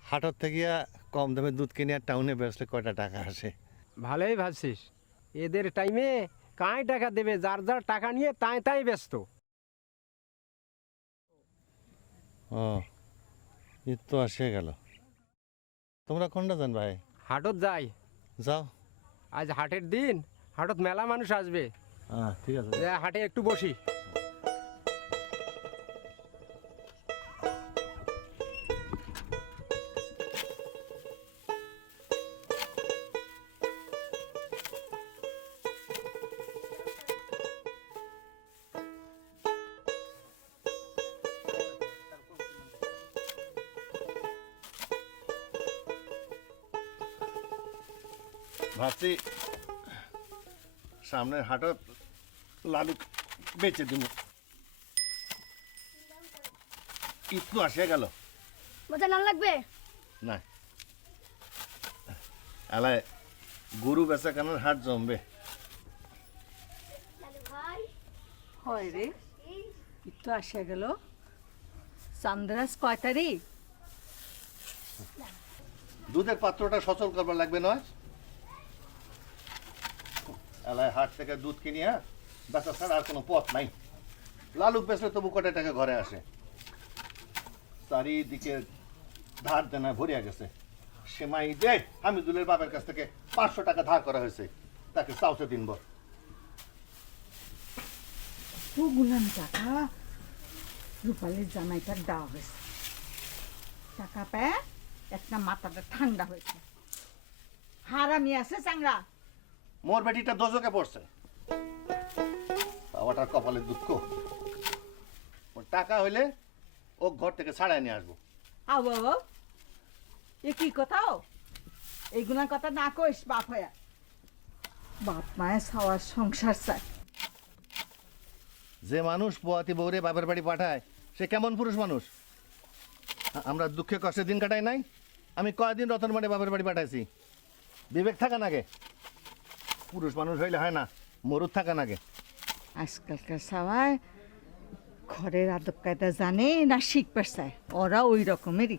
হাটত থাকিয়া কম দামে দুধ কিনিয়া টাউনে বেচলে কয়টা টাকা আসে। ভালোই ভাবছিস, এদের টাইমে কাই টাকা দেবে, যার যার টাকা নিয়ে তাই তাই ব্যস্ত। ও, ঈদ তো আসে গেল। তোমরা কোনটা যান ভাই? হাটত যাই, যাও। আজ হাটের দিন, হাটত মেলা মানুষ আসবে। হ্যাঁ ঠিক আছে। হাটে একটু বসি। ভাবছি সামনের হাটত লালু বেচে দিব। ঈদ তো আসে গেল। বাজান না লাগবে? না, এলায় গরু বেচা কেনার হাট জমবে। লালু ভাই হয় রে, ঈদ তো আসে গেল। চান্দ্রাস কয় তারিখ? দুধের পাত্রটা সচল করবার লাগবে নয়? এলায় হাট থেকে দুধ কিনিয়া বেচা ছাড়া আর কোনো পথ নাই। লালুক বেচলে তবু কটা টাকা ঘরে আসে। চারিদিকে ধার দেনা ভরিয়া গেছে। সেমাই দে হামিদুলের বাবার কাছ থেকে 500 টাকা ধার করা হয়েছে, তাকে চাউতে দিনব। ওগুলান টাকা রূপালীর জামাইটার দেওয়া হয়েছে। টাকা পেয়ে একটা মাথাটা ঠান্ডা হয়েছে। হারামি আছে চাংরা। মোর বেটিটা দজকে পড়ছে, বাবাটার কপালে দুঃখ। ওর টাকা হইলে ও ঘর থেকে ছাড়াই নিয়ে আসবো। আবো এ কি কথাও? এইগুলার কথা না কইস বাপ হয়া। বাপ মায়ের সবার সংসার চায়। যে মানুষ পোয়াতি বউরে বাপের বাড়ি পাঠায় সে কেমন পুরুষ মানুষ? আমরা দুঃখে কষ্টে দিন কাটাই নাই? আমি কয়দিন রতন মাঠে বাপের বাড়ি পাঠাইছি। বিবেক থাকা নাগে? পুরুষ মানুষ হইলে হয় না, মরুদ থাকা নাগে। আজকালকার সবাই ঘরের আদব কায়দা জানে না শিখবার চায়, ওরা ওই রকমেরই।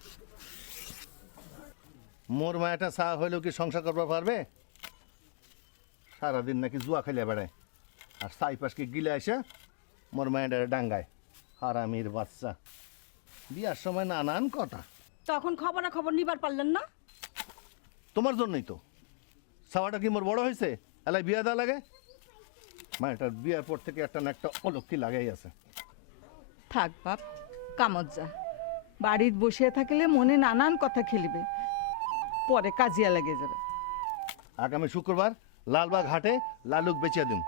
মোর মায়াটা চা হইলেও কি সংসার করবার পারবে? সারাদিন নাকি জুয়া খেলে বেড়ায়, আর চাইপাশকে গিলে এসে মোর মায়াটা ডাঙ্গায়। হারামির বাচ্চা, বিয়ার সময় নানান কথা। তখন খবরাখবর নিবার পারলেন না? তোমার জন্যই তো। সাওয়াটা কি মোর বড় হয়েছে এলাই বিয়া দেওয়া লাগে? মায়াটার বিয়ার পর থেকে একটা না একটা অলক্ষী লাগাই আছে। থাক বাপ, কামত যা। বাড়ির বসে থাকলে মনে নানান কথা খেলিবে, পরে কাজিয়া লেগে যাবে। আগামী শুক্রবার লালবাগ হাটে লালুক বেচিয়া দিম।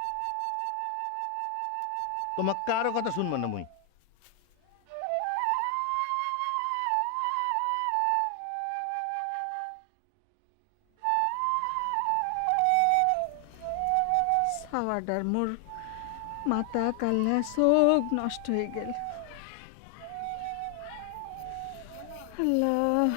তোমার কারো কথা শুনবো না মুই। সাওয়াডার মোর মাথা কাল্লা সব নষ্ট হয়ে গেল। আল্লাহ,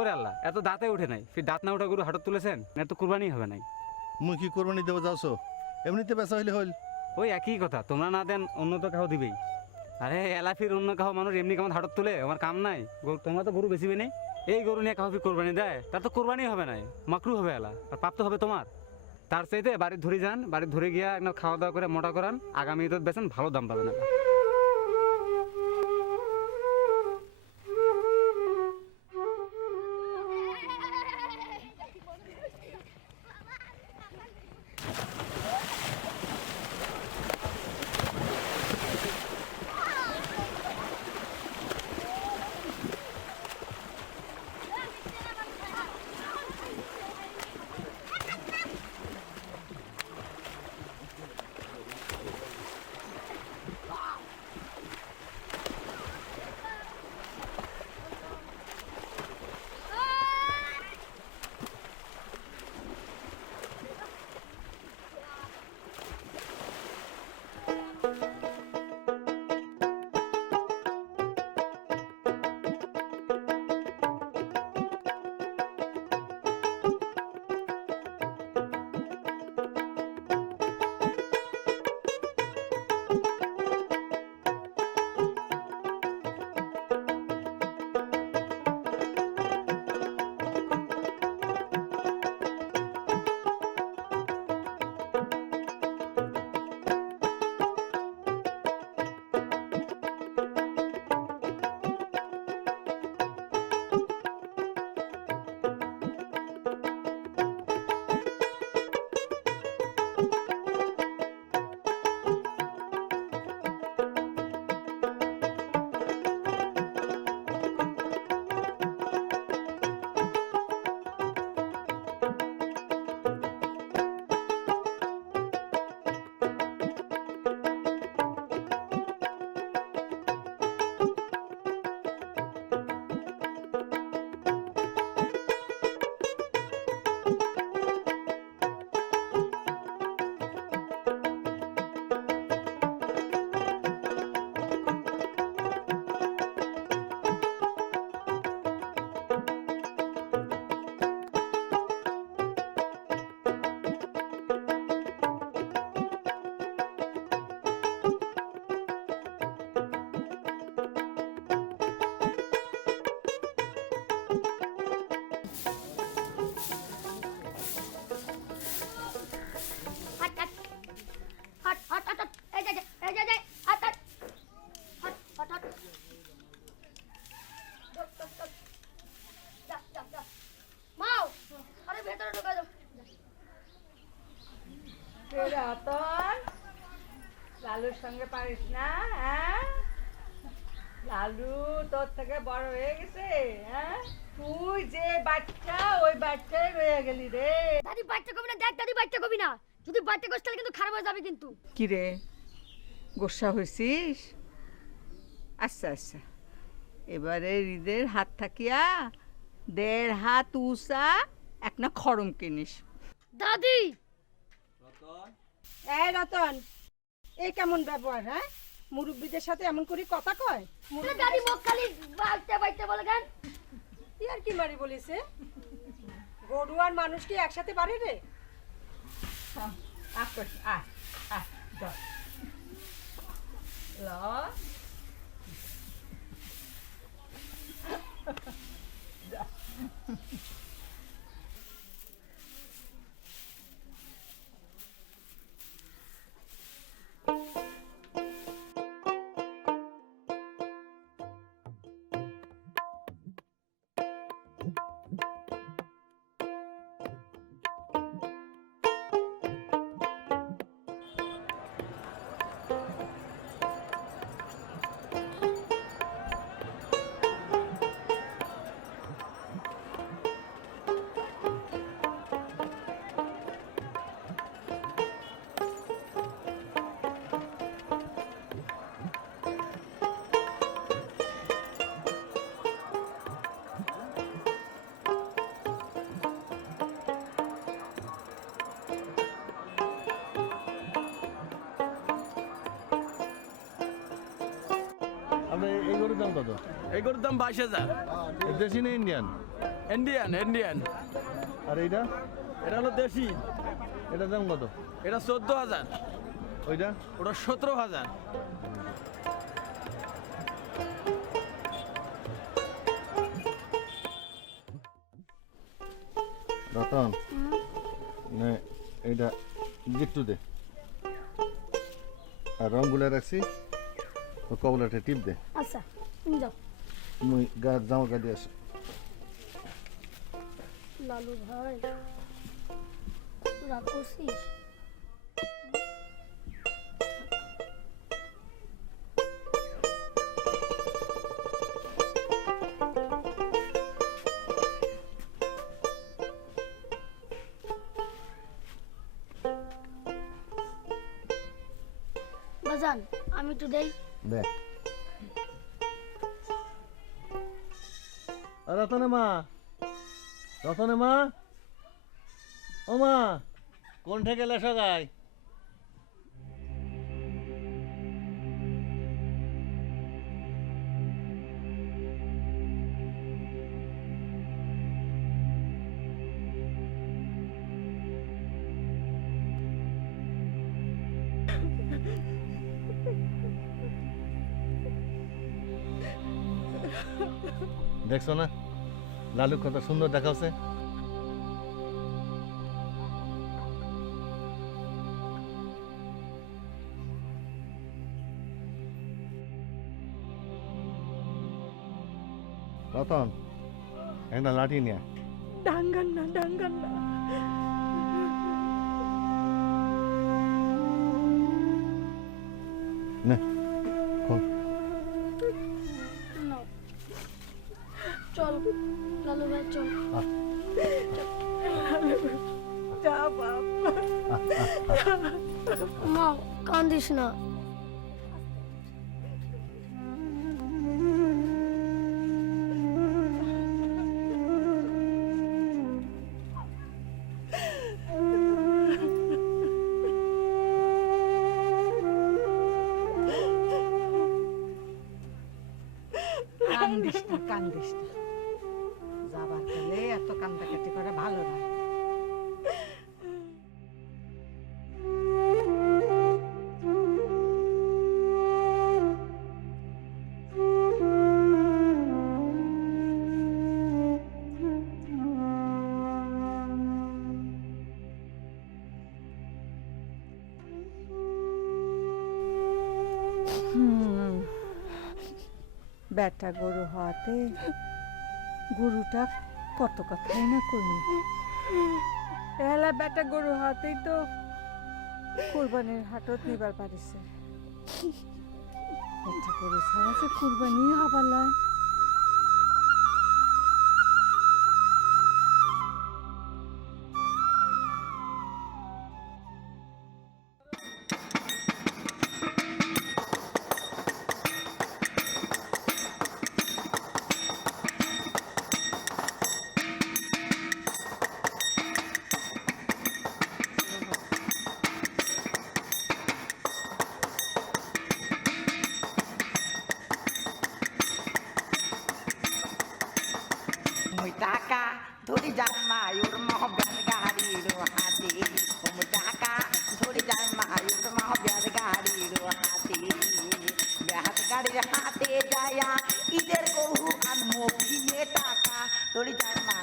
ওরে আল্লাহ, এত দাঁতে উঠে নাই, ফির দাঁত না উঠা গরু হাটত তুলেছেন, না তো কুরবানি হবে নাই। মুই কি কোরবানি দেবো যাওছো? এমনিতে বেচা হইলে হইল। ওই একই কথা, তোমরা না দেন অন্য তো কাউ দিবেই। আরে এলা ফির অন্য কাউ মানুষ এমনি কেমন হাটত তুলে, আমার কাম নাই। তোমরা তো গরু বেশিবে নেই, এই গরু নিয়ে কাউ ফির কোরবানি দেয়, তার তো কোরবানি হবে নাই, মাকরু হবে এলা, আর পাপ তো হবে তোমার। তার চাইতে বাড়ির ধরে যান, বাড়ির ধরে গিয়া একদম খাওয়া দাওয়া করে মোটা করান, আগামী ঈদত বেছেন, ভালো দাম পাবেন এলা। লালুর সঙ্গে পারিস না? হ্যাঁ, লালু তোর থেকে বড় হয়ে গেছে। হ্যাঁ, তুই যে বাচ্চা ওই বাচ্চাই রয়ে গেলি রে। দাদি বাচ্চা কবি না, দেখ দাদি বাচ্চা কবি না, যদি বাচ্চা করিস তাহলে কিন্তু খারাপ হয়ে যাবে কিন্তু। কি রে, গোসা হয়েছিস? আচ্ছা আচ্ছা, এবারে ঈদের হাত থাকিয়া 1.5 হাত উষা একটা খড়ম কিনিস। দাদি এই রতন, এই কেমন ব্যবহার? হ্যাঁ, মুরব্বীদের সাথে এমন করে কথা কয়? দাদি মুখ খালি বাইতে বাইতে বলে কেন? ইয়ার কি মারি বলিছে? গরু আর মানুষ কি একসাথে পারে রে? আপনার এই গরুর দাম কত? এই গরুর দাম 22,000। দেশি না ইন্ডিয়ান? Indian Indian. আর এইটা? এটা হলো দেশি। এটার দাম কত? এটা 14,000। ওইটা? ওটা 17,000। রতন নে এইটা গিট্টু দে, আর রংগুলা রাখছি ও কবলাটা টিপ দে। আচ্ছা তুমি যাও। মুই জামা গাড়ি আসি। লালু ভাই রাগ করছিস? বাজান আমি তো দেই। দে। রতনে মা, রতনে মা, ও মা, কোন থেকে গেলে সগাই? দেখছো না লালু কত সুন্দর দেখাচ্ছে? রতন একটা লাঠি নিয়ে ডাঙ্গান না ডাঙ্গান না। নে খোল। চল লালু ভাই চল। যা বাপ। মা কান্দিস না। কান্দিস না কান্দিস না, যাবার কালে এত কান্দাকাটি করে ভালো না। বেটা গরু হওয়াতে গরুটা কত কথাই না করি। এলা বেটা গরু হওয়াতেই তো কুরবানির হাটত নিবার পারিছে। বেটা গরু ছাড়া যে কুরবানি হবার লয়। Mùi ta ca thôi đi dàn mà yêu mà học gà đi đồ hà tì. Mùi ta ca thôi đi dàn mà yêu mà học gà đi đồ hà tì. Gà đi hà tì jaya ider ko hu an mokhi me ta ca thôi đi dàn mà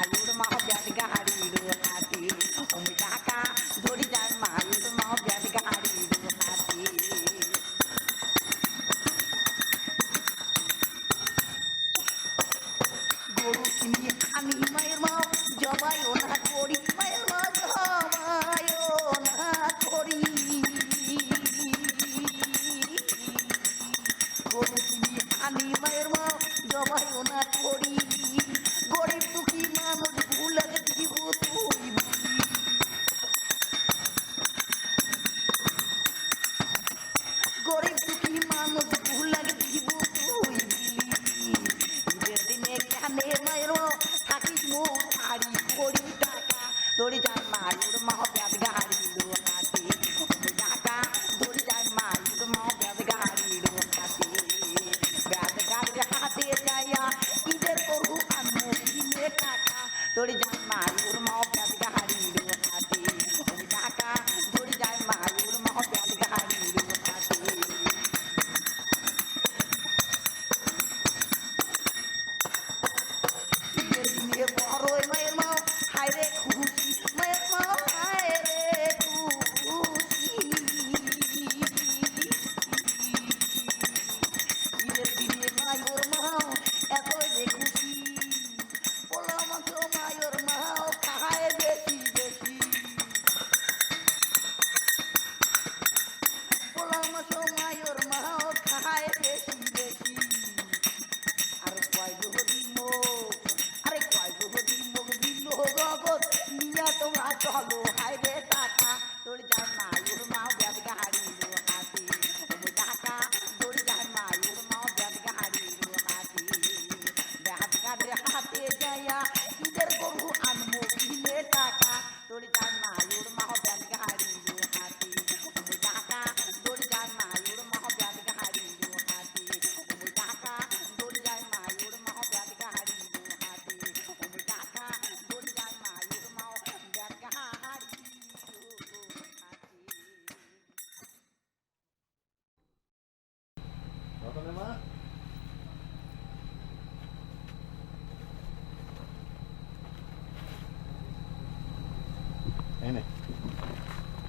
এই নে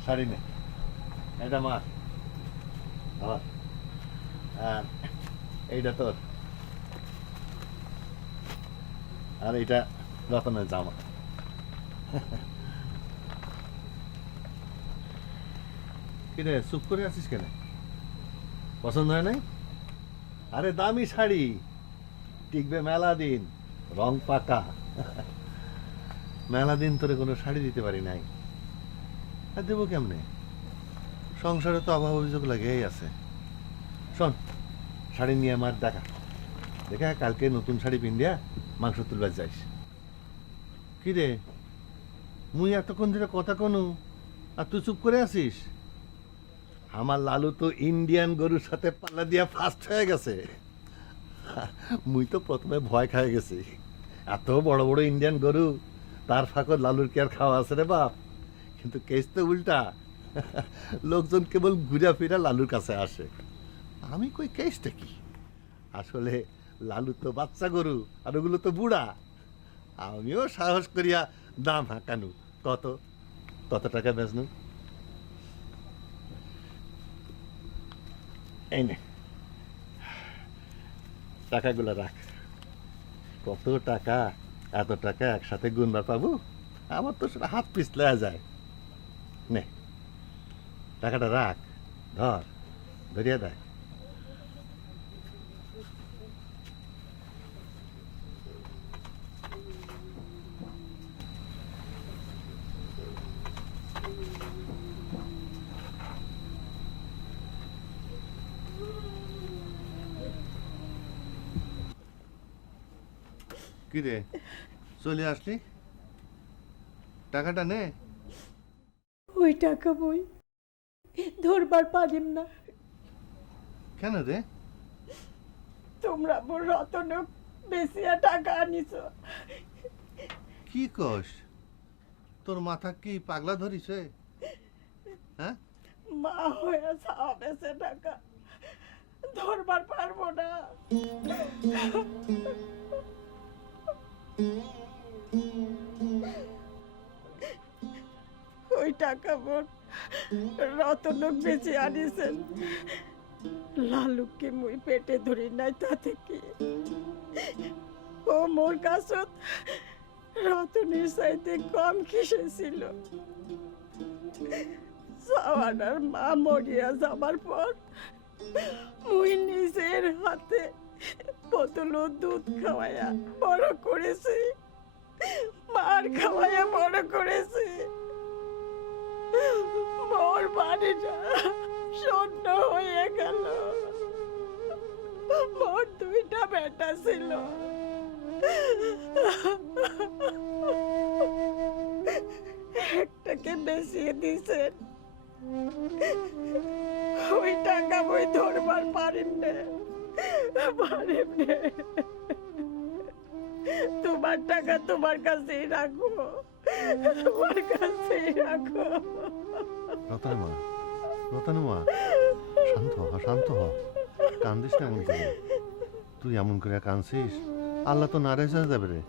শাড়ি নে, এটা মার আমার, আর এইটা তোর, আর এইটা রতনের জামা। কিরে চুপ করে আছিস কেন? পছন্দ হয় নাই? আরে দামি শাড়ি, টিকবে মেলা দিন, রং পাকা। মেলা দিন তোরে কোনো শাড়ি দিতে পারি নাই, আর দেবো কেমনে? সংসারে তো অভাব অভিযোগ লাগেই আছে। শোন, শাড়ি নিয়ে আমার দেখা দেখা, কালকে নতুন শাড়ি পিন্দিয়া মাংস তুলবার যাইস। কি রে, মুই এতক্ষণ ধরে কথা কনু আর তুই চুপ করে আছিস? আমার লালু তো ইন্ডিয়ান গরুর সাথে পাল্লা দিয়া ফাস্ট হয়ে গেছে। মুই তো প্রথমে ভয় খেয়ে গেছি, এত বড় বড় ইন্ডিয়ান গরু, তার ফাঁকর লালুর কি আর খাওয়া আছে রে বাপ? কিন্তু কেস তো উল্টা, লোকজন কেবল ঘুরা ফিরা লালুর কাছে আসে। আমি কই কেসটা কি? আসলে লালু তো বাচ্চা গরু আর ওগুলো তো বুড়া। আমিও সাহস করিয়া দাম হাঁকানু। কত কত টাকা বেচনু? এই নে টাকাগুলো রাখ। কত টাকা, এত টাকা একসাথে গুনবার পাবো? আমার তো সেটা হাত পিছলে যায়। নে টাকাটা রাখ, ধর, ধরিয়া দেখ। কি রে, চলে আসলি? টাকাটা নে। ওই টাকা বই ধরবার পারিম না। কেন রে? তোমরা মোর রতনক বেশিয়া টাকা আনিছ। কি কস? তোর মাথা কি পাগলা ধরিছে? হ্যাঁ, মা হয়ে ছাওয়া বেচে টাকা ধরবার পারবো না। ওই টাকা মোর রতনক বেঁচে আনিছেন। লালুকে মুই পেটে ধরি নাই, তাতে কি? ও মোর কাছত রতনের চাইতে কম কিসে ছিল? সাওয়ানার মা মরিয়া যাবার পর মুই নিজের হাতে বোতল দুধ খাওয়াইয়া বড় করেছি, মার খাওয়াইয়া বড় করেছি। মোর বাড়িটা শূন্য হয়ে গেল। মোর দুইটা বেটা ছিল, একটাকে বেঁচিয়ে দিছেন। ওই টাকা বই ধরবার পারিম নে, পারিম নে। তোমার টাকা তোমার কাছেই রাখো, তোমার কাছেই রাখো। রতনমা, রতনমা, শান্ত হ, শান্ত হ, কান্দিস না এমন করে। তুই এমন করে কাঁদছিস, আল্লাহ তো নারাজ হয়ে যাবে রে।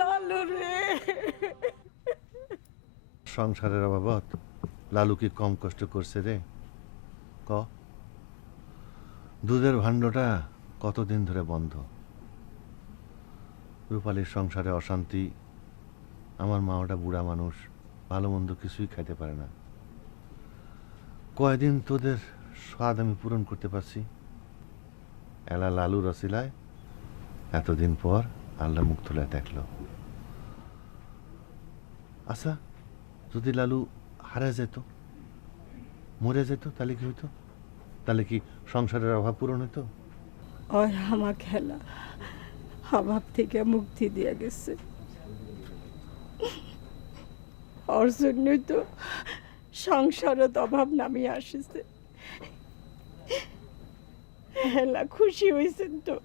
লালু রে, সংসারের অবাবত লালু কি কম কষ্ট করছে রে? ক, দুধের ভাণ্ডটা কতদিন ধরে বন্ধ। রূপালীর সংসারে অশান্তি। আমার মা ওটা বুড়া মানুষ, ভালো মন্দ কিছুই খাইতে পারে না। কয়দিন তোদের স্বাদ আমি পূরণ করতে পারছি? এলা লালু রসিলায় এতদিন পর আল্লাহ মুখ তোলায় দেখলো। আচ্ছা, যদি লালু হারা যেত, মরে যেত, তাহলে কি হইতো? তাহলে কি সংসারের অভাব পূরণ হতো? ওই আমার খেলা অভাব থেকে মুক্তি দিয়ে গেছে। ওর জন্যই তো সংসারত অভাব নামিয়ে আসিছে। হেলা খুশি হয়েছেন তো?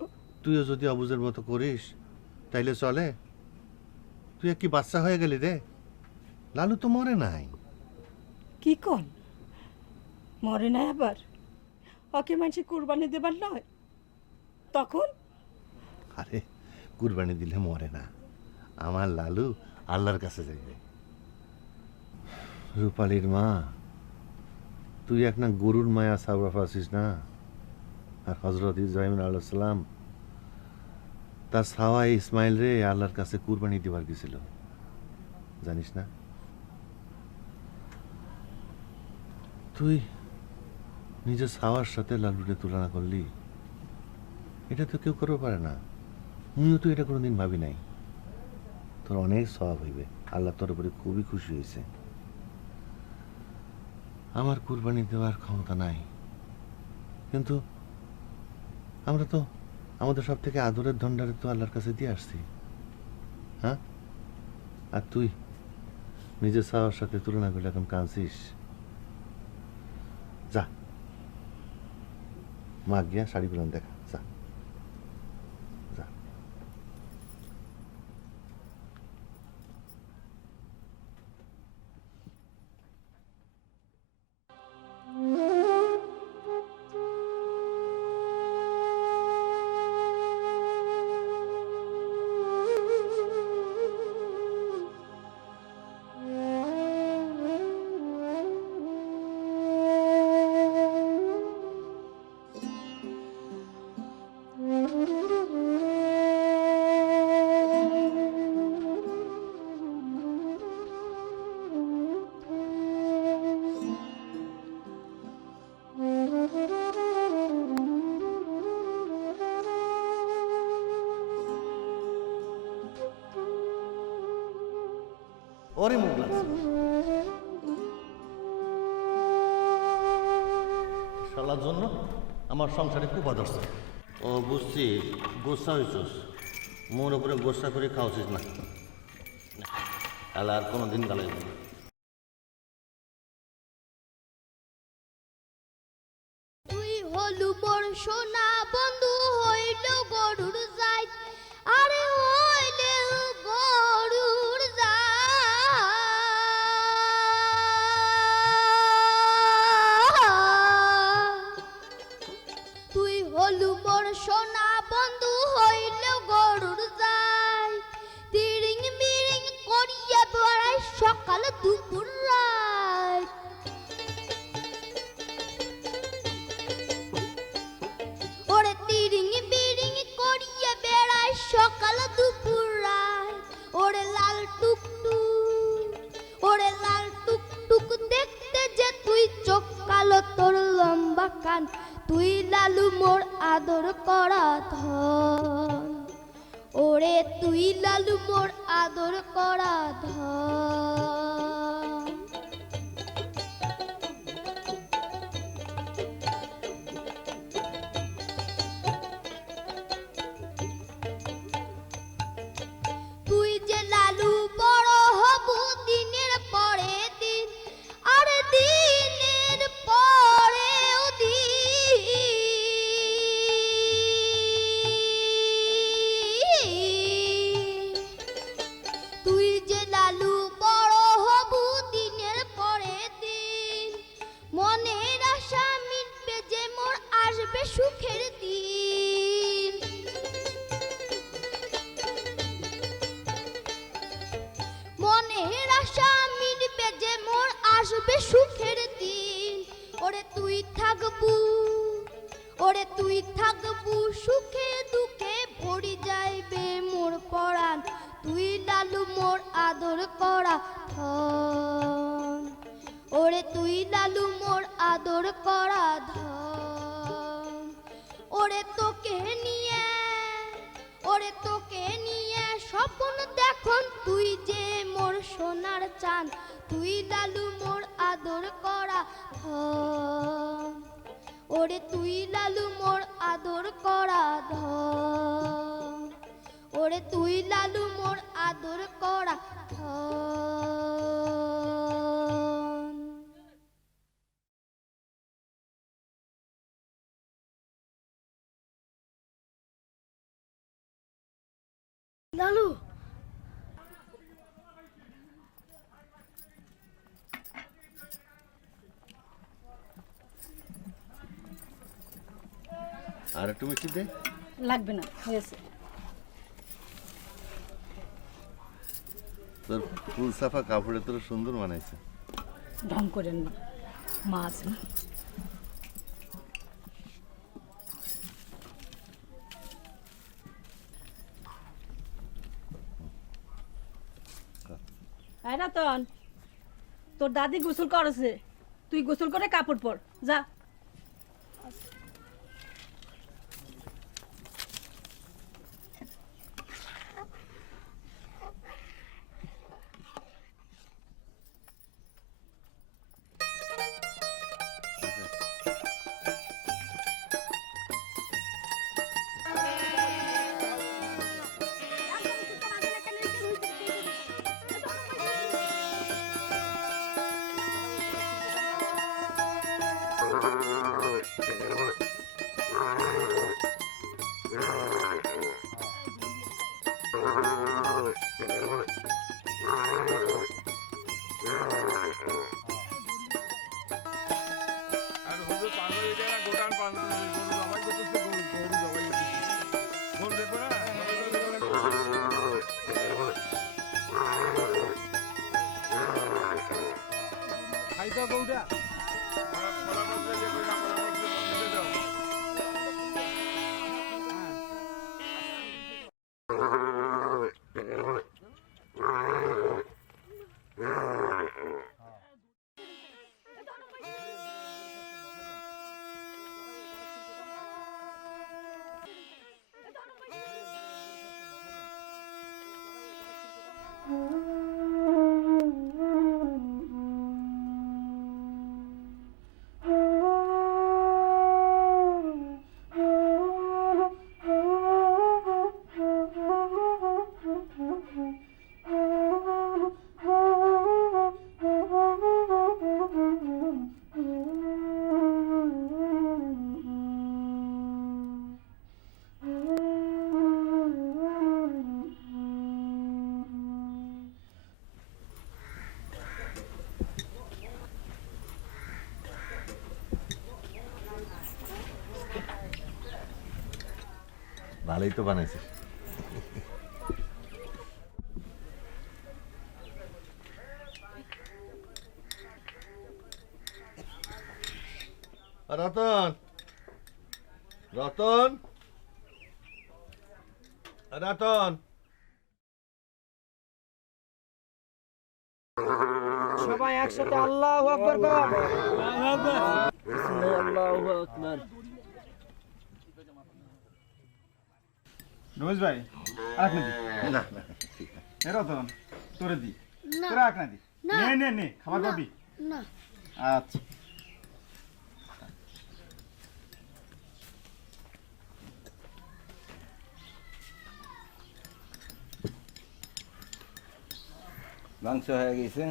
তুইও যদি অবুজের মতো করিস তাইলে চলে? তুই কি বাচ্চা হয়ে গেলি রে? লালু তো মরে নাই। কি কন, মরে নাই আবার? ওকে মানুষে কুরবানি দেবার নয় তখন? আরে কুরবানি দিলে মরে না। আমার লালু আল্লাহর কাছে যাইবে। রূপালীর মা, তুই এক না গরুর মায়া সাবরা পাচ্ছিস না? আর হজরত ইব্রাহিম আলাইহিস সালাম তার ছাওয়া ইসমাইল রে আল্লাহর কাছে কুরবানি দিবার গেছিল, জানিস না? তুই নিজের ছাওয়ার সাথে লালুরে তুলনা করলি, এটা তো কেউ করতে পারে না। আমিও তো এটা কোনোদিন ভাবি নাই। তোর অনেক সওয়াব হইবে, আল্লাহ তোর উপরে খুবই খুশি হয়েছে। আমার কুরবানি দেওয়ার ক্ষমতা নাই, কিন্তু আমরা তো আমাদের সব থেকে আদরের দণ্ডারে তো আল্লাহর কাছে দিয়ে আসছি, হ্যাঁ? আর তুই নিজের ছাওয়ার সাথে তুলনা করলে এখন কাঁদছিস। যা মা গিয়া শাড়ি পরান দেখা, যা যা। ওরে মুখ লাগছে শালার জন্য আমার সংসারে খুব আদর্শ। ও বুঝছি, গোসা হয়েছিস, মোর উপরে গোসা করে খাওয়াছিস না, তাহলে আর কোনোদিন গালাইব না। তুই হলু মোর সোনা বন্ধু হইল গরুর যাই, আরে হইলে গরুর তুই হলু মোর সোনা বন্ধু হইল গরুর যাই, তিরিং মিরিং করিয়া বেড়াই সকাল দুপুর রাত। ওরে তিরিং বিরিং করিয়া বেড়াই সকাল দুপুর রাত। ওরে লাল টুকটুক, ওরে লাল টুকটুক দেখতে যে তুই, চোখ কালো তোর লম্বা কান, তুই লালু মোর আদর করা ধন। ওরে তুই লালু মোর আদর করা ধন। তুই যে লালু বড় হবু দিনের পরে দিন, আর দিনের পরেও দিন। তুই যে লালু বড় হবু দিনের পরে দিন, মনের আশা মিটবে যে মোর আসবে সুখের দিন। মনের আশা মিটবে যে মোর আসবে সুখের দিন। ওরে তুই থাকবু, ওরে তুই থাকবু সুখে দুঃখে ভরি যাইবে মোর পরাণ, তুই লালু মোর আদর করা ধন। ওরে তুই লালু মোর আদর করা ধন। ওরে তোকে নিয়ে, ওরে তোকে নিয়ে স্বপ্ন দেখুন, তুই যে মোর সোনার চাঁদ, তুই লালু মোর আদর করা ধন। ওরে তুই লালু মোর আদর করা ধন। ওরে তুই লালু মোর আদর করা ধন। লালু আর একটু মিষ্টি দে। লাগবে না, হয়েছে। তোর ফুল সাফা কাপড়ে তোর সুন্দর মানাইছে। ঢং করেন না, মা আছে না। রাতন, তোর দাদি গোসল করেছে, তুই গোসল করে কাপড় পর যা। ভালোই তো বানাইছিস। রতন, রতন, রতন, সবাই একসাথে আল্লাহু আকবার কর। আল্লাহু আকবার। রমেশ ভাই আর না দি না না ঠিক আছে। রতন তোরে দি, না তোরা না দি, না। নে নে নে খাবার খাবি? না আচ্ছা মাংস হয়ে গেছে।